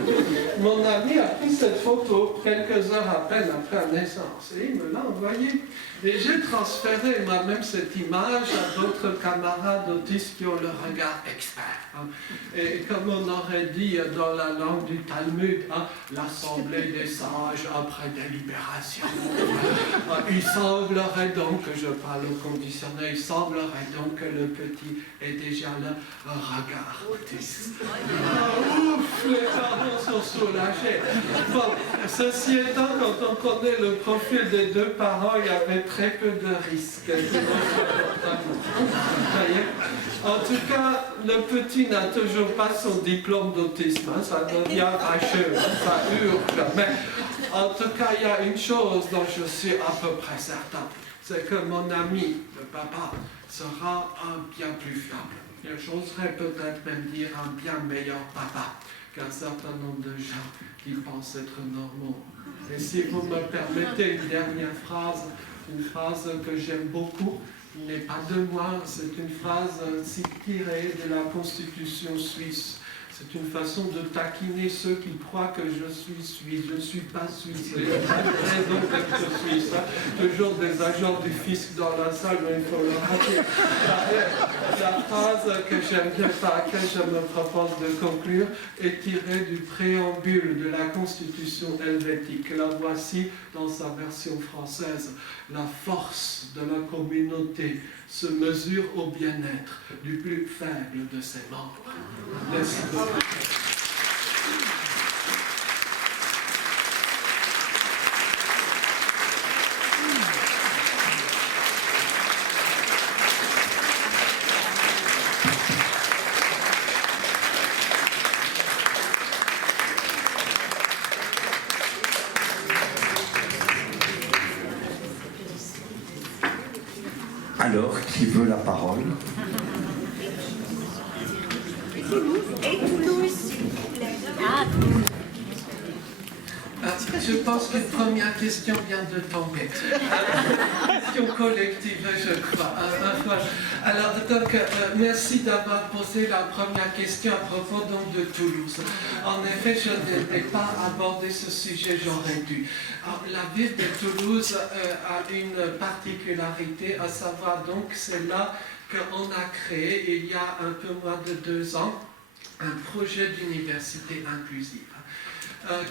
mon ami a pris cette photo quelques heures à peine après la naissance et il me l'a envoyée. Et j'ai transféré moi-même cette image à d'autres camarades autistes qui ont le regard expert. Hein. Et comme on aurait dit dans la langue du Talmud, hein, l'assemblée des sages après délibération. Il semblerait donc, que je parle au conditionnel, il semblerait donc que le petit ait déjà le regard autiste. Ouf, les parents sont soulagés. Bon, ceci étant, quand on connaît le profil des deux parents, il y avait très peu de risques. En tout cas, le petit n'a toujours pas son diplôme d'autisme. Hein, ça devient racheux, hein, ça hurle. Mais en tout cas, il y a une chose dont je suis à peu près certain. C'est que mon ami, le papa, sera un bien plus fiable. J'oserais peut-être même dire un bien meilleur papa qu'un certain nombre de gens qui pensent être normaux. Et si vous me permettez une dernière phrase, une phrase que j'aime beaucoup, n'est pas de moi, c'est une phrase tirée de la Constitution suisse. C'est une façon de taquiner ceux qui croient que je suis suisse. Je ne suis pas suisse. Il n'y a pas de raison d'être suisse. Toujours des agents du fisc dans la salle, mais il faut le rappeler. La phrase que j'aime bien, par laquelle je me propose de conclure, est tirée du préambule de la Constitution helvétique. La voici dans sa version française. La force de la communauté se mesure au bien-être du plus faible de ses membres. Merci beaucoup. Alors, qui veut la parole? Et Toulouse. Je pense qu'une première question vient de tomber. Question collective, je crois. Alors, donc, merci d'avoir posé la première question à propos donc, de Toulouse. En effet, je n'ai pas abordé ce sujet, j'aurais dû. Alors, la ville de Toulouse a une particularité, à savoir donc, c'est là qu'on a créé, il y a un peu moins de 2 ans, un projet d'université inclusive.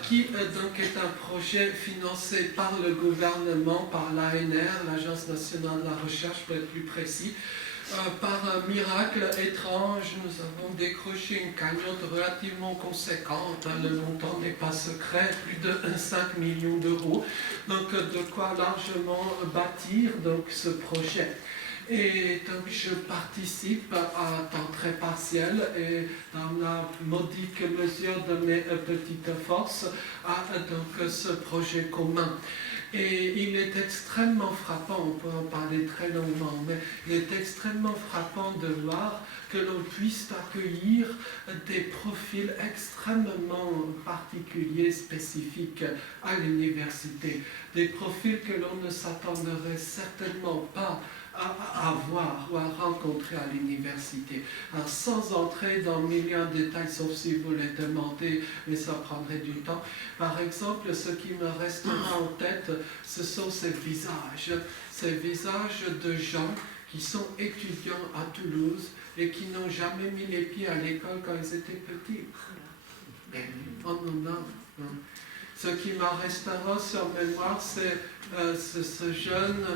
Qui donc est un projet financé par le gouvernement, par l'ANR, l'Agence nationale de la recherche pour être plus précis. Par un miracle étrange, nous avons décroché une cagnotte relativement conséquente, le montant n'est pas secret, plus de 5 millions d'euros, donc de quoi largement bâtir donc, ce projet. Et donc je participe à temps très partiel et dans la modique mesure de mes petites forces à donc, ce projet commun. Et il est extrêmement frappant, on peut en parler très longuement, mais il est extrêmement frappant de voir que l'on puisse accueillir des profils extrêmement particuliers, spécifiques à l'université. Des profils que l'on ne s'attendrait certainement pas à voir ou à rencontrer à l'université. Alors, sans entrer dans millions de détails, sauf si vous les demandez, mais ça prendrait du temps. Par exemple, ce qui me restera en tête, ce sont ces visages de gens qui sont étudiants à Toulouse et qui n'ont jamais mis les pieds à l'école quand ils étaient petits. Ce qui me restera sur mémoire, c'est ce jeune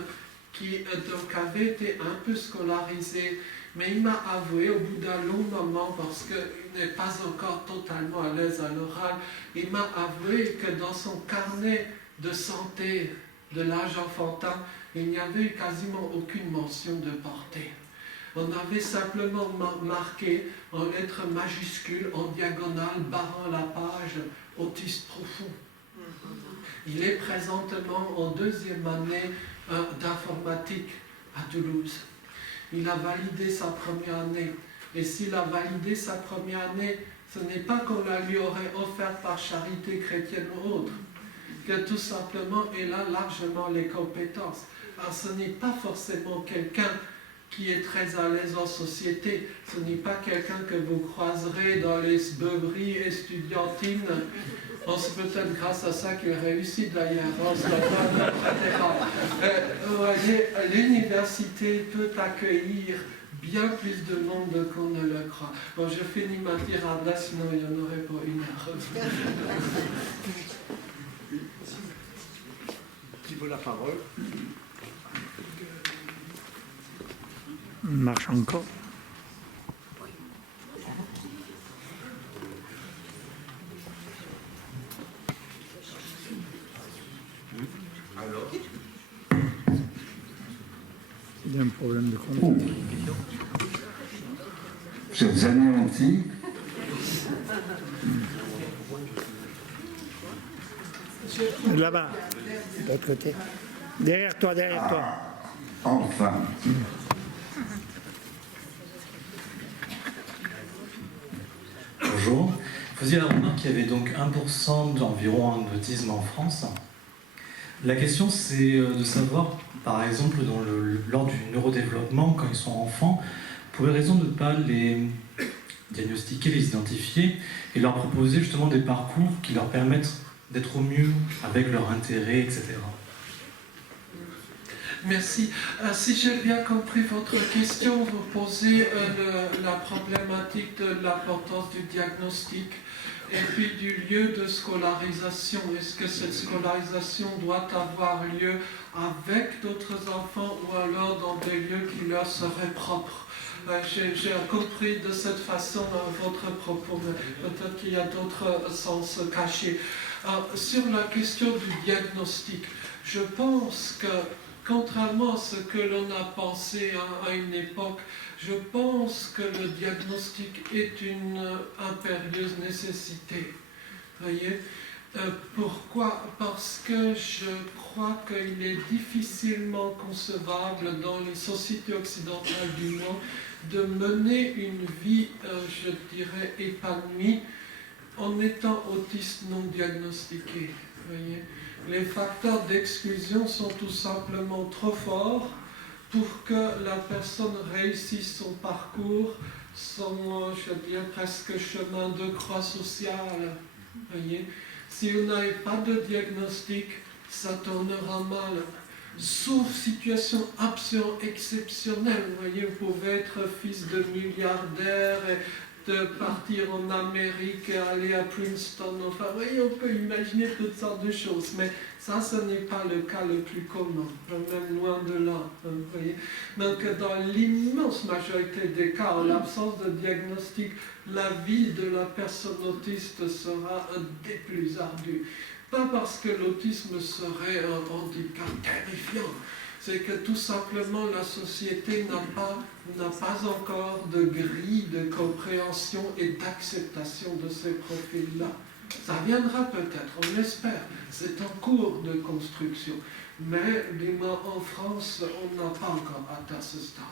qui donc avait été un peu scolarisé, mais il m'a avoué au bout d'un long moment, parce qu'il n'est pas encore totalement à l'aise à l'oral, il m'a avoué que dans son carnet de santé de l'âge enfantin, il n'y avait quasiment aucune mention de portée. On avait simplement marqué en lettres majuscules, en diagonale, barrant la page, autiste profond. Il est présentement en 2e année d'informatique à Toulouse. Il a validé sa première année. Et s'il a validé sa première année, ce n'est pas qu'on la lui aurait offerte par charité chrétienne ou autre, que tout simplement il a largement les compétences. Alors ce n'est pas forcément quelqu'un qui est très à l'aise en société, ce n'est pas quelqu'un que vous croiserez dans les beuveries estudiantines. C'est peut-être grâce à ça qu'il réussit d'ailleurs. Vous voyez, l'université peut accueillir bien plus de monde qu'on ne le croit. Bon, je finis ma tirade là, sinon il y en aurait pour 1 heure. Qui veut la parole? Marche encore. Alors, il y a un problème de compte. Vous êtes anéantis. Là-bas, de l'autre côté. Derrière toi, derrière toi. Enfin. bonjour. Vous faisiez la remarque qu'il y avait donc 1% d'environ un autisme en France. La question, c'est de savoir, par exemple, lors du neurodéveloppement, quand ils sont enfants, pour les raisons de ne pas les diagnostiquer, les identifier, et leur proposer justement des parcours qui leur permettent d'être au mieux avec leur intérêt, etc. Merci. Si j'ai bien compris votre question, vous posez la problématique de l'importance du diagnostic et puis du lieu de scolarisation. Est-ce que cette scolarisation doit avoir lieu avec d'autres enfants ou alors dans des lieux qui leur seraient propres? J'ai compris de cette façon votre propos, mais peut-être qu'il y a d'autres sens cachés. Sur la question du diagnostic, je pense que contrairement à ce que l'on a pensé à une époque, je pense que le diagnostic est une impérieuse nécessité. Voyez ? Pourquoi ? Parce que je crois qu'il est difficilement concevable dans les sociétés occidentales du moins de mener une vie, je dirais, épanouie en étant autiste non diagnostiqué. Voyez ? Les facteurs d'exclusion sont tout simplement trop forts pour que la personne réussisse son parcours, son, je dirais, presque chemin de croix sociale. Voyez ? Si vous n'avez pas de diagnostic, ça tournera mal. Sauf situation absolument exceptionnelle. Vous voyez, vous pouvez être fils de milliardaire et de partir en Amérique et aller à Princeton. Enfin, vous voyez, on peut imaginer toutes sortes de choses. Mais ça, ce n'est pas le cas le plus commun, même loin de là. Vous voyez. Donc, dans l'immense majorité des cas, en l'absence de diagnostic, la vie de la personne autiste sera des plus ardues. Pas parce que l'autisme serait un handicap terrifiant, c'est que tout simplement la société n'a pas encore de grille de compréhension et d'acceptation de ces profils-là. Ça viendra peut-être, on l'espère, c'est en cours de construction. Mais, du moins en France, on n'a pas encore atteint ce stade.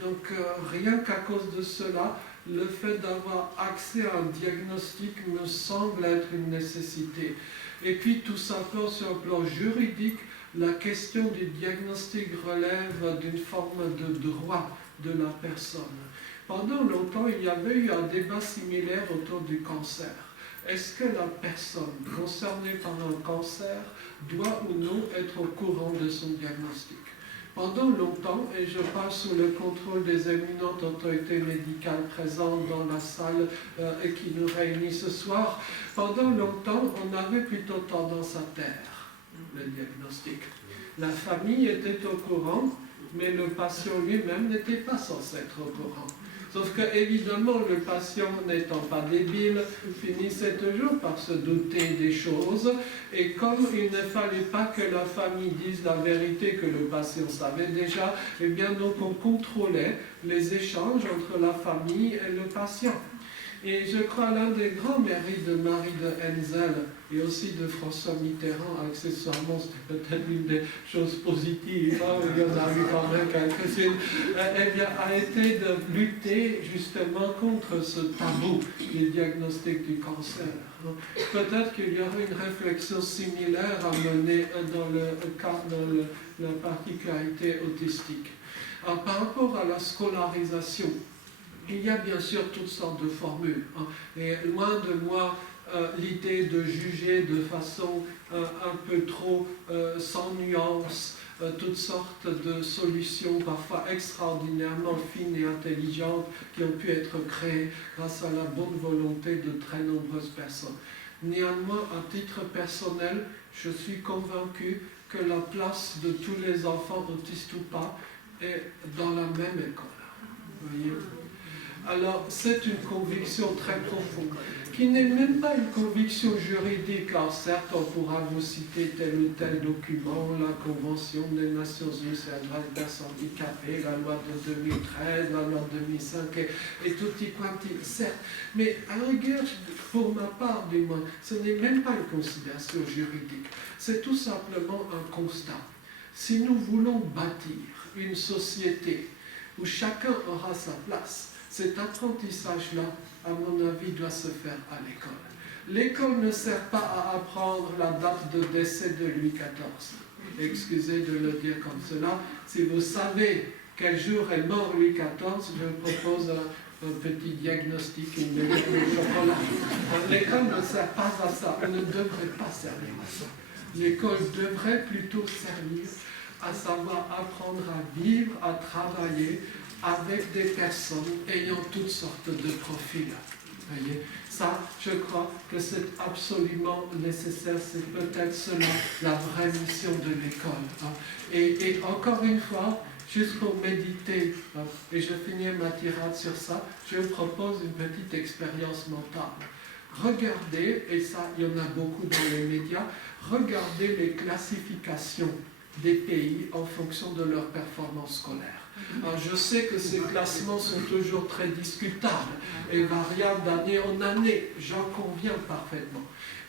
Donc rien qu'à cause de cela, le fait d'avoir accès à un diagnostic me semble être une nécessité. Et puis tout simplement sur le plan juridique, la question du diagnostic relève d'une forme de droit de la personne. Pendant longtemps, il y avait eu un débat similaire autour du cancer. Est-ce que la personne concernée par un cancer doit ou non être au courant de son diagnostic ? Pendant longtemps, et je parle sous le contrôle des éminentes autorités médicales présentes dans la salle et qui nous réunissent ce soir, pendant longtemps, on avait plutôt tendance à taire le diagnostic. La famille était au courant, mais le patient lui-même n'était pas censé être au courant. Sauf que, évidemment, le patient, n'étant pas débile, finissait toujours par se douter des choses. Et comme il ne fallait pas que la famille dise la vérité que le patient savait déjà, eh bien, donc on contrôlait les échanges entre la famille et le patient. Et je crois l'un des grands mérites de Marie de Henzel et aussi de François Mitterrand, accessoirement, c'était peut-être une des choses positives, hein, il y en a eu quand même quelques-unes, a été de lutter justement contre ce tabou du diagnostic du cancer. Peut-être qu'il y aurait une réflexion similaire à mener dans la particularité autistique. Alors, par rapport à la scolarisation, il y a bien sûr toutes sortes de formules, hein, et loin de moi l'idée de juger de façon un peu trop sans nuance toutes sortes de solutions parfois extraordinairement fines et intelligentes qui ont pu être créées grâce à la bonne volonté de très nombreuses personnes. Néanmoins, à titre personnel, je suis convaincu que la place de tous les enfants, autistes ou pas, est dans la même école. Vous voyez ? Alors, c'est une conviction très profonde, qui n'est même pas une conviction juridique. Alors, certes, on pourra vous citer tel ou tel document, la Convention des Nations Unies sur les droits des personnes handicapées, la loi de 2013, la loi de 2005, et tutti quanti, certes. Mais à la rigueur, pour ma part du moins, ce n'est même pas une considération juridique. C'est tout simplement un constat. Si nous voulons bâtir une société où chacun aura sa place, cet apprentissage-là à mon avis, doit se faire à l'école. L'école ne sert pas à apprendre la date de décès de Louis XIV. Excusez de le dire comme cela. Si vous savez quel jour est mort Louis XIV, je propose un petit diagnostic, une médaille de chocolat. L'école ne sert pas à ça. Elle ne devrait pas servir à ça. L'école devrait plutôt servir à savoir apprendre à vivre, à travailler avec des personnes ayant toutes sortes de profils. Voyez, ça, je crois que c'est absolument nécessaire, c'est peut-être cela la vraie mission de l'école. Hein. Et encore une fois, juste pour méditer, hein, et je finis ma tirade sur ça, je vous propose une petite expérience mentale. Regardez, et ça, il y en a beaucoup dans les médias, regardez les classifications des pays en fonction de leur performance scolaire. Alors, je sais que ces classements sont toujours très discutables et variables d'année en année, j'en conviens parfaitement.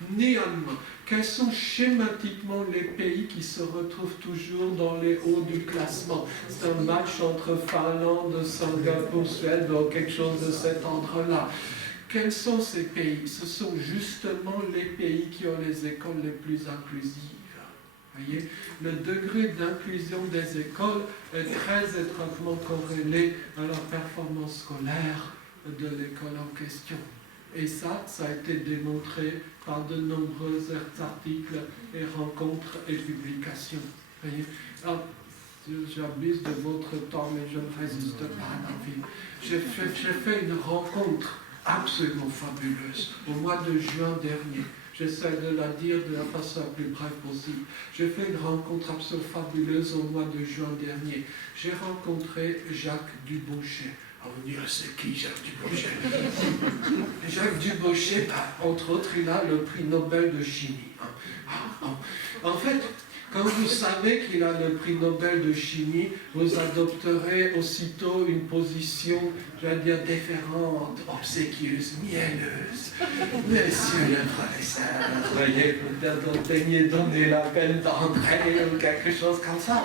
Néanmoins, quels sont schématiquement les pays qui se retrouvent toujours dans les hauts du classement? C'est un match entre Finlande, Singapour, Suède, ou quelque chose de cet ordre-là. Quels sont ces pays? Ce sont justement les pays qui ont les écoles les plus inclusives. Voyez, le degré d'inclusion des écoles est très étroitement corrélé à la performance scolaire de l'école en question. Et ça a été démontré par de nombreux articles et rencontres et publications. Voyez, alors, j'abuse de votre temps, mais je ne résiste pas à l'envie. J'ai fait une rencontre absolument fabuleuse au mois de juin dernier. J'essaie de la dire de la façon la plus brève possible. J'ai fait une rencontre absolument fabuleuse au mois de juin dernier. J'ai rencontré Jacques Dubochet. On va dire, c'est qui Jacques Dubochet? Jacques Dubochet, entre autres, il a le prix Nobel de chimie. En fait, quand vous savez qu'il a le prix Nobel de chimie, vous adopterez aussitôt une position, je vais dire, déférente, obséquieuse, mielleuse. Monsieur le professeur, veuillez peut-être daigner donner la peine d'entrer ou quelque chose comme ça.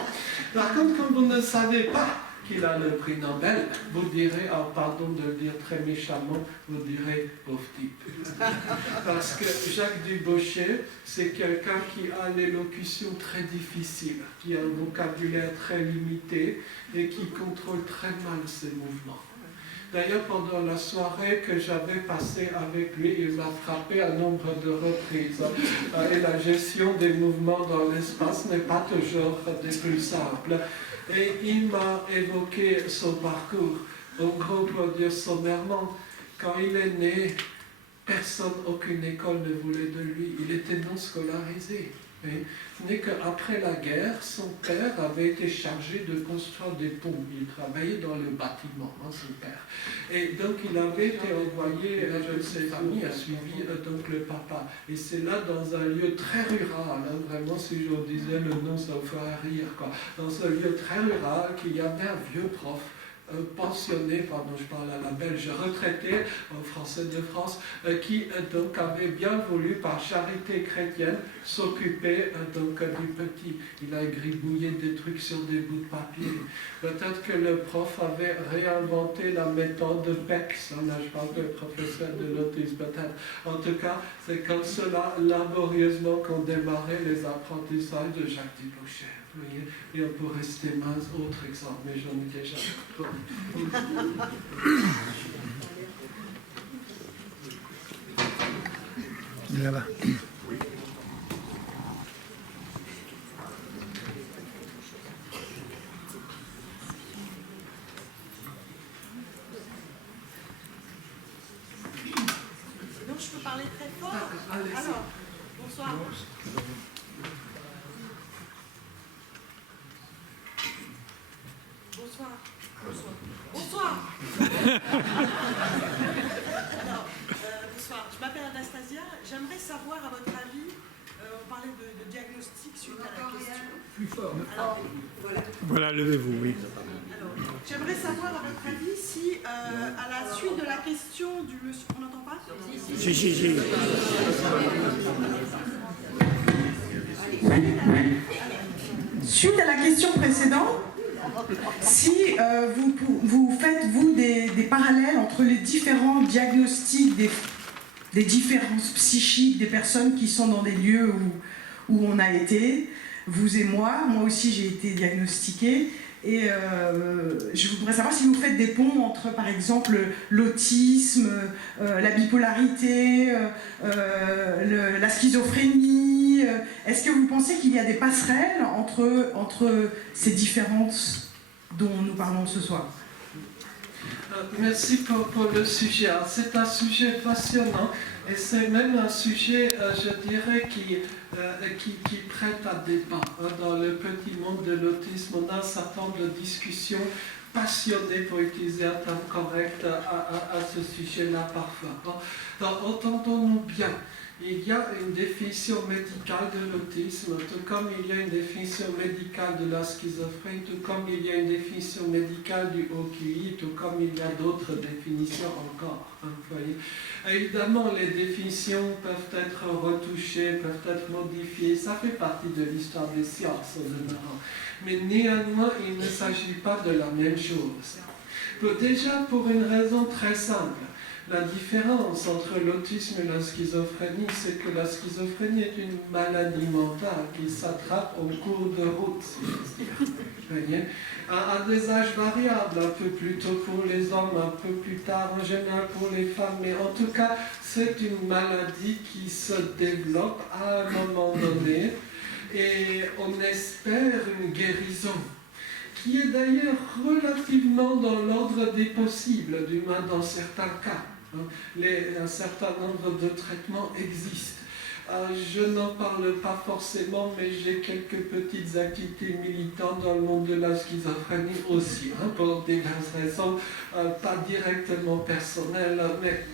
Par contre, quand vous ne savez pas qu'il a le prix Nobel, vous direz, alors pardon de le dire très méchamment, vous direz pauvre type. Parce que Jacques Dubochet, c'est quelqu'un qui a l'élocution très difficile, qui a un vocabulaire très limité et qui contrôle très mal ses mouvements. D'ailleurs, pendant la soirée que j'avais passée avec lui, il m'a frappé à nombre de reprises. Et la gestion des mouvements dans l'espace n'est pas toujours des plus simples. Et il m'a évoqué son parcours. En gros, pour dire sommairement, quand il est né, personne, aucune école ne voulait de lui. Il était non scolarisé. Ce n'est qu'après la guerre, son père avait été chargé de construire des ponts. Il travaillait dans le bâtiment, son père. Et donc il avait été envoyé, un de ses amis a suivi donc le papa. Et c'est là, dans un lieu très rural, hein, vraiment, si je vous disais le nom, ça vous ferait rire, quoi. Dans un lieu très rural, qu'il y avait un vieux prof, pensionné, pardon, je parle à la belge, retraité, en français de France, qui donc avait bien voulu, par charité chrétienne, s'occuper donc du petit. Il a gribouillé des trucs sur des bouts de papier. Peut-être que le prof avait réinventé la méthode de PEX, hein, là je parle de professeur de l'autisme peut-être. En tout cas, c'est comme cela, laborieusement, qu'ont démarré les apprentissages de Jacques Dubochet. Et on pourrait citer maints autres exemples, mais j'en ai déjà trop. Là-bas. Donc je peux parler très fort. Allez-y. Alors, bonsoir. Bonsoir. Bonsoir. Alors, bonsoir. Je m'appelle Anastasia. J'aimerais savoir, à votre avis, on parlait de diagnostic suite à la question. Plus fort. Alors, Voilà, levez-vous, oui. alors, j'aimerais savoir, à votre avis, si à la suite de la question du monsieur... On n'entend pas? Si. Suite à la question précédente, si vous faites, vous, des parallèles entre les différents diagnostics des différences psychiques des personnes qui sont dans des lieux où on a été, vous et moi aussi j'ai été diagnostiquée, et je voudrais savoir si vous faites des ponts entre, par exemple, l'autisme, la bipolarité, la schizophrénie. Est-ce que vous pensez qu'il y a des passerelles entre ces différences dont nous parlons ce soir? Merci pour le sujet. C'est un sujet passionnant et c'est même un sujet, je dirais, qui prête à débat. Dans le petit monde de l'autisme, on a un certain nombre de discussions passionnées, pour utiliser un terme correct, à ce sujet-là parfois. Entendons-nous bien. Il y a une définition médicale de l'autisme, tout comme il y a une définition médicale de la schizophrénie, tout comme il y a une définition médicale du OQI, tout comme il y a d'autres définitions encore. Voyez. Évidemment, les définitions peuvent être retouchées, peuvent être modifiées, ça fait partie de l'histoire des sciences au demeurant. Mais néanmoins, il ne s'agit pas de la même chose. Déjà, pour une raison très simple. La différence entre l'autisme et la schizophrénie, c'est que la schizophrénie est une maladie mentale qui s'attrape en cours de route, si j'ose dire. À des âges variables, un peu plus tôt pour les hommes, un peu plus tard en général pour les femmes, mais en tout cas, c'est une maladie qui se développe à un moment donné et on espère une guérison, qui est d'ailleurs relativement dans l'ordre des possibles, du moins dans certains cas. Un certain nombre de traitements existent. Je n'en parle pas forcément, mais j'ai quelques petites activités militantes dans le monde de la schizophrénie aussi, pour diverses raisons, pas directement personnelles, mais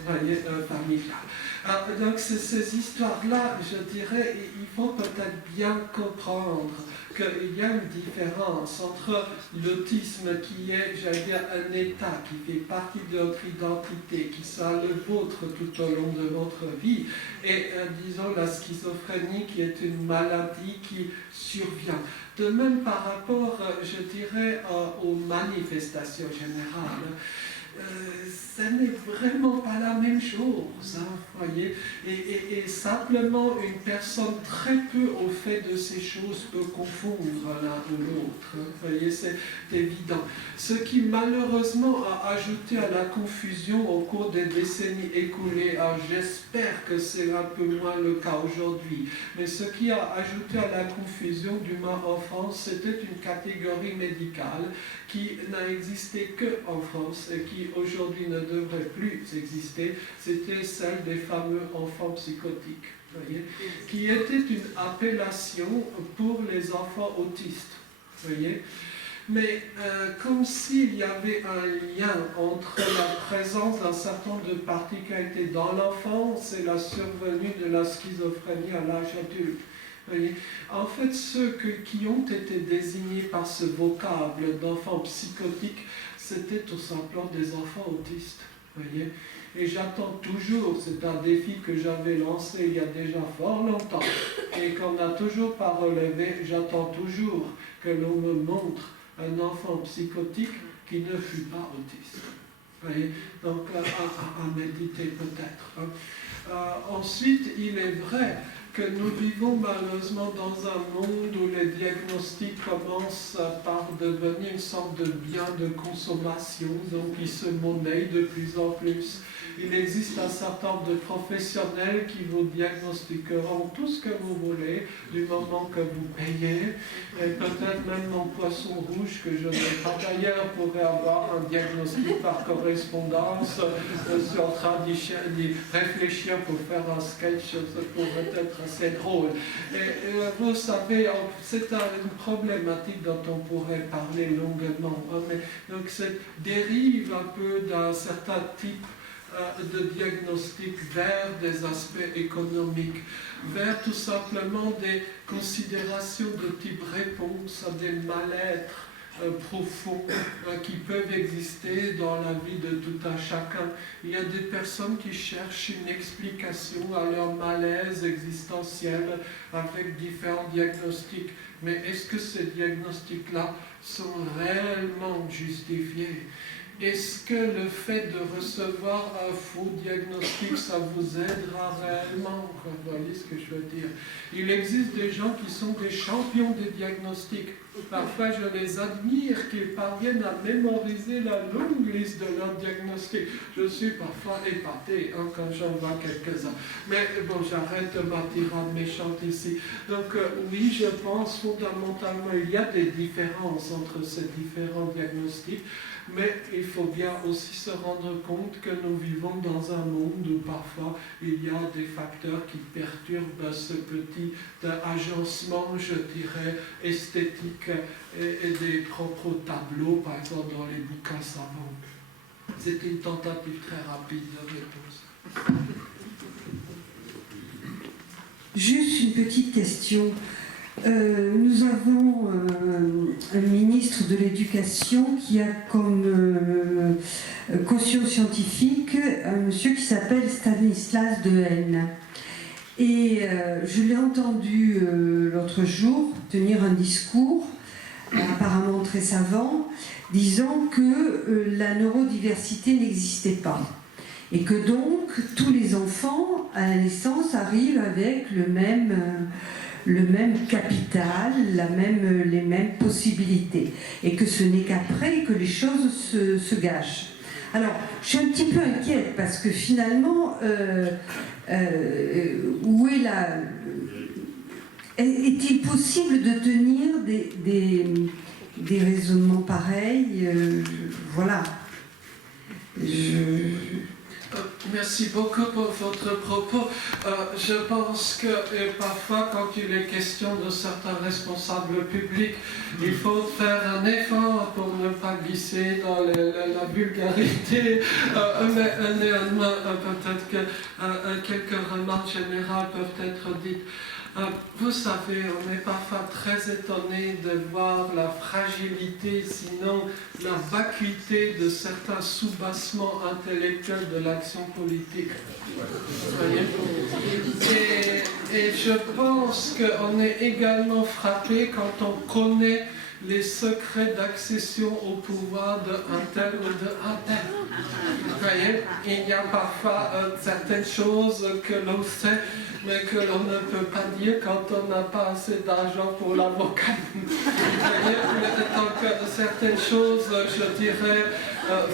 familiales. Donc ces histoires-là, je dirais, il faut peut-être bien comprendre qu'il y a une différence entre l'autisme qui est, j'allais dire, un état qui fait partie de notre identité, qui sera le vôtre tout au long de votre vie, et disons la schizophrénie qui est une maladie qui survient. De même par rapport, je dirais, aux manifestations générales. Ça n'est vraiment pas la même chose, voyez. Et simplement une personne très peu au fait de ces choses peut confondre l'un ou l'autre, voyez, c'est évident. Ce qui malheureusement a ajouté à la confusion au cours des décennies écoulées, j'espère que c'est un peu moins le cas aujourd'hui, mais ce qui a ajouté à la confusion, du moins en France, c'était une catégorie médicale qui n'a existé qu'en France et qui aujourd'hui ne devrait plus exister, c'était celle des fameux enfants psychotiques, voyez, qui était une appellation pour les enfants autistes, voyez. Mais comme s'il y avait un lien entre la présence d'un certain nombre de particularités dans l'enfance et la survenue de la schizophrénie à l'âge adulte. Voyez. En fait, ceux qui ont été désignés par ce vocable d'enfants psychotiques, c'était tout simplement des enfants autistes. Voyez. Et j'attends toujours, c'est un défi que j'avais lancé il y a déjà fort longtemps, et qu'on n'a toujours pas relevé, j'attends toujours que l'on me montre un enfant psychotique qui ne fut pas autiste. Voyez. Donc à méditer peut-être. Ensuite, il est vrai que nous vivons malheureusement dans un monde où les diagnostics commencent par devenir une sorte de bien de consommation, donc ils se monnaient de plus en plus. Il existe un certain nombre de professionnels qui vous diagnostiqueront tout ce que vous voulez, du moment que vous payez, et peut-être même mon poisson rouge, que je n'ai pas d'ailleurs, pourrait avoir un diagnostic par correspondance. Je suis en train d'y réfléchir pour faire un sketch, ça pourrait être assez drôle. Et vous savez, c'est une problématique dont on pourrait parler longuement. Donc cette dérive un peu d'un certain type de diagnostic vers des aspects économiques, vers tout simplement des considérations de type réponse à des mal-être profonds qui peuvent exister dans la vie de tout un chacun. Il y a des personnes qui cherchent une explication à leur malaise existentiel avec différents diagnostics. Mais est-ce que ces diagnostics-là sont réellement justifiés? Est-ce que le fait de recevoir un faux diagnostic, ça vous aidera réellement? Vous voyez ce que je veux dire? Il existe des gens qui sont des champions des diagnostics. Parfois, je les admire, qu'ils parviennent à mémoriser la longue liste de leurs diagnostics. Je suis parfois épaté quand j'en vois quelques-uns. Mais bon, j'arrête ma tirade méchante ici. Donc oui, je pense fondamentalement, il y a des différences entre ces différents diagnostics. Mais il faut bien aussi se rendre compte que nous vivons dans un monde où parfois il y a des facteurs qui perturbent ce petit agencement, je dirais, esthétique et des propres tableaux, par exemple dans les bouquins savants. C'est une tentative très rapide de réponse. Juste une petite question. Nous avons un ministre de l'Éducation qui a comme caution scientifique un monsieur qui s'appelle Stanislas Dehaene. Et je l'ai entendu l'autre jour tenir un discours, apparemment très savant, disant que la neurodiversité n'existait pas. Et que donc tous les enfants à la naissance arrivent avec le même capital, les mêmes possibilités. Et que ce n'est qu'après que les choses se gâchent. Alors, je suis un petit peu inquiète parce que finalement, où est la... Est-il possible de tenir des raisonnements pareils? Voilà. Merci beaucoup pour votre propos. Je pense que parfois, quand il est question de certains responsables publics, il faut faire un effort pour ne pas glisser dans la vulgarité. Mais néanmoins, peut-être que quelques remarques générales peuvent être dites. Vous savez, on est parfois très étonné de voir la fragilité, sinon la vacuité de certains soubassements intellectuels de l'action politique. Et je pense qu'on est également frappé quand on connaît les secrets d'accession au pouvoir d'un tel ou d'un tel. Vous voyez, il y a parfois certaines choses que l'on sait, mais que l'on ne peut pas dire quand on n'a pas assez d'argent pour l'avocat. Donc certaines choses, je dirais,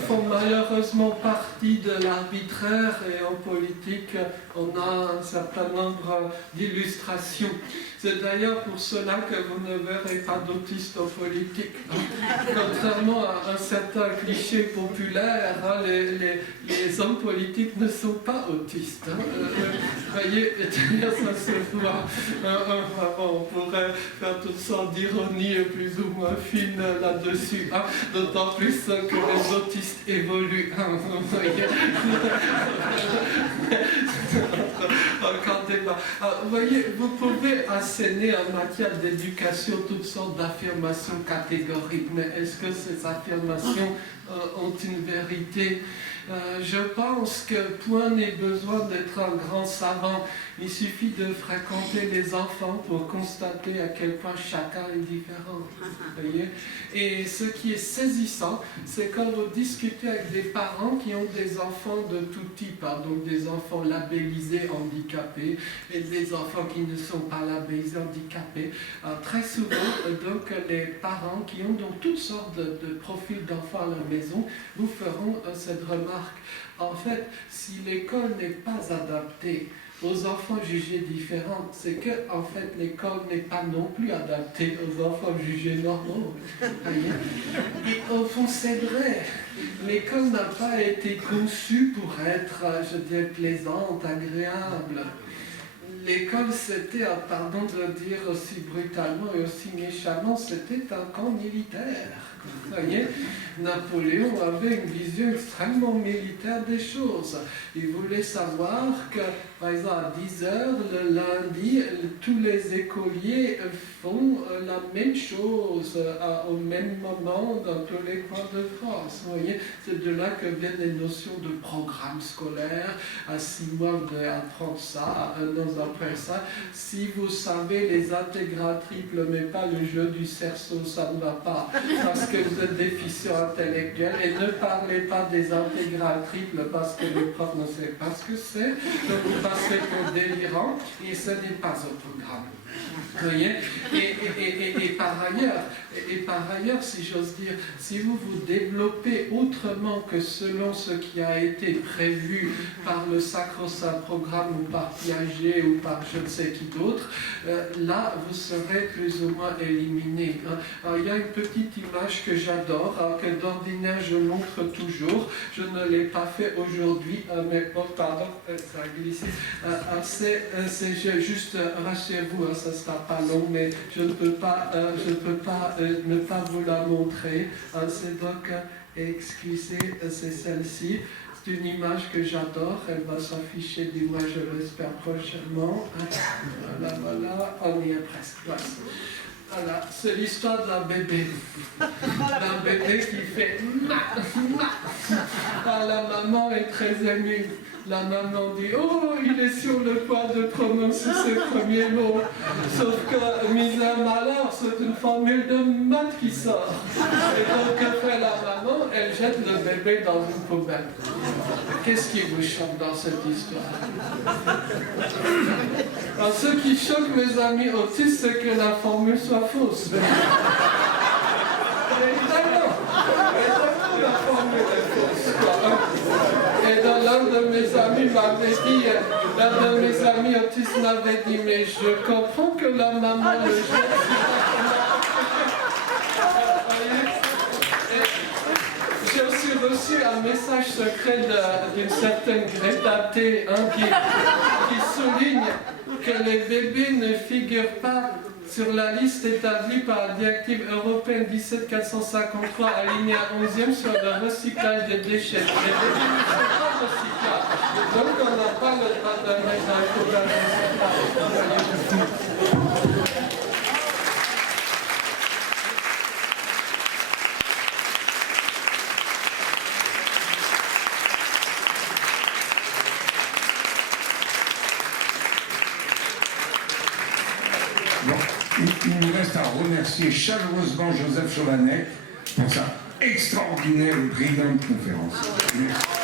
font malheureusement partie de l'arbitraire, et en politique, on a un certain nombre d'illustrations. C'est d'ailleurs pour cela que vous ne verrez pas d'autistes en politique. Contrairement à un certain cliché populaire, les hommes politiques ne sont pas autistes. Vous voyez, ça se voit. On pourrait faire toutes sortes d'ironies plus ou moins fines là-dessus. D'autant plus que les autistes évoluent. Vous voyez. Vous voyez, vous pouvez asséner en matière d'éducation toutes sortes d'affirmations catégoriques, mais est-ce que ces affirmations ont une vérité? Je pense que point n'est besoin d'être un grand savant. Il suffit de fréquenter les enfants pour constater à quel point chacun est différent. Voyez. Et ce qui est saisissant, c'est quand vous discutez avec des parents qui ont des enfants de tout type, donc des enfants labellisés handicapés et des enfants qui ne sont pas labellisés handicapés. Très souvent, donc, les parents qui ont donc toutes sortes de profils d'enfants à la maison vous feront cette remarque. En fait, si l'école n'est pas adaptée aux enfants jugés différents, c'est que en fait l'école n'est pas non plus adaptée aux enfants jugés normaux. Et au fond, c'est vrai. L'école n'a pas été conçue pour être, je dirais, plaisante, agréable. L'école, c'était, pardon de le dire aussi brutalement et aussi méchamment, c'était un camp militaire. Vous voyez, Napoléon avait une vision extrêmement militaire des choses. Il voulait savoir que, par exemple, à 10 heures, le lundi, tous les écoliers font la même chose au même moment dans tous les coins de France. Vous voyez, c'est de là que viennent les notions de programme scolaire. À 6 mois, vous devez apprendre ça, à 1 an après ça. Si vous savez les intégrales triples, mais pas le jeu du cerceau, ça ne va pas, parce que vous êtes déficient intellectuel. Et ne parlez pas des intégrales triples parce que le prof ne sait pas ce que c'est. Donc vous passez pour délirant et ce n'est pas au programme. Vous voyez, et par ailleurs, si j'ose dire, si vous vous développez autrement que selon ce qui a été prévu par le sacro-saint programme ou par Piaget ou par je ne sais qui d'autre, là vous serez plus ou moins éliminé. Alors, il y a une petite image que j'adore, que d'ordinaire je montre toujours. Je ne l'ai pas fait aujourd'hui, mais oh, pardon, ça a glissé. C'est juste, rassurez-vous, ça ne sera pas long, mais je ne peux pas ne pas vous la montrer. C'est donc, excusez, c'est celle-ci. C'est une image que j'adore, elle va s'afficher du moins, je l'espère prochainement. Voilà, on y est presque. Voilà, c'est l'histoire d'un bébé. D'un bébé qui fait la maman est très émue. La maman dit « Oh, il est sur le point de prononcer ses premiers mots. » Sauf que, mis à malheur, c'est une formule de maths qui sort. Et donc, que fait la maman? Elle jette le bébé dans une poubelle. Qu'est-ce qui vous choque dans cette histoire? Alors, ce qui choque mes amis autistes, c'est que la formule soit fausse. Évidemment, la formule est fausse. Et l'un de mes amis m'avait dit, l'un de mes amis autistes m'avait dit, mais je comprends que la maman le jette. J'ai aussi reçu un message secret d'une certaine Greta T, qui souligne que les bébés ne figurent pas sur la liste établie par la directive européenne 17453 alinéa 11e sur le recyclage des déchets. Les bébés ne sont pas recyclables. Donc on n'a pas le droit de mettre dans le programme recyclage. Il nous reste à remercier chaleureusement Joseph Chovanec pour sa extraordinaire et brillante conférence. Merci.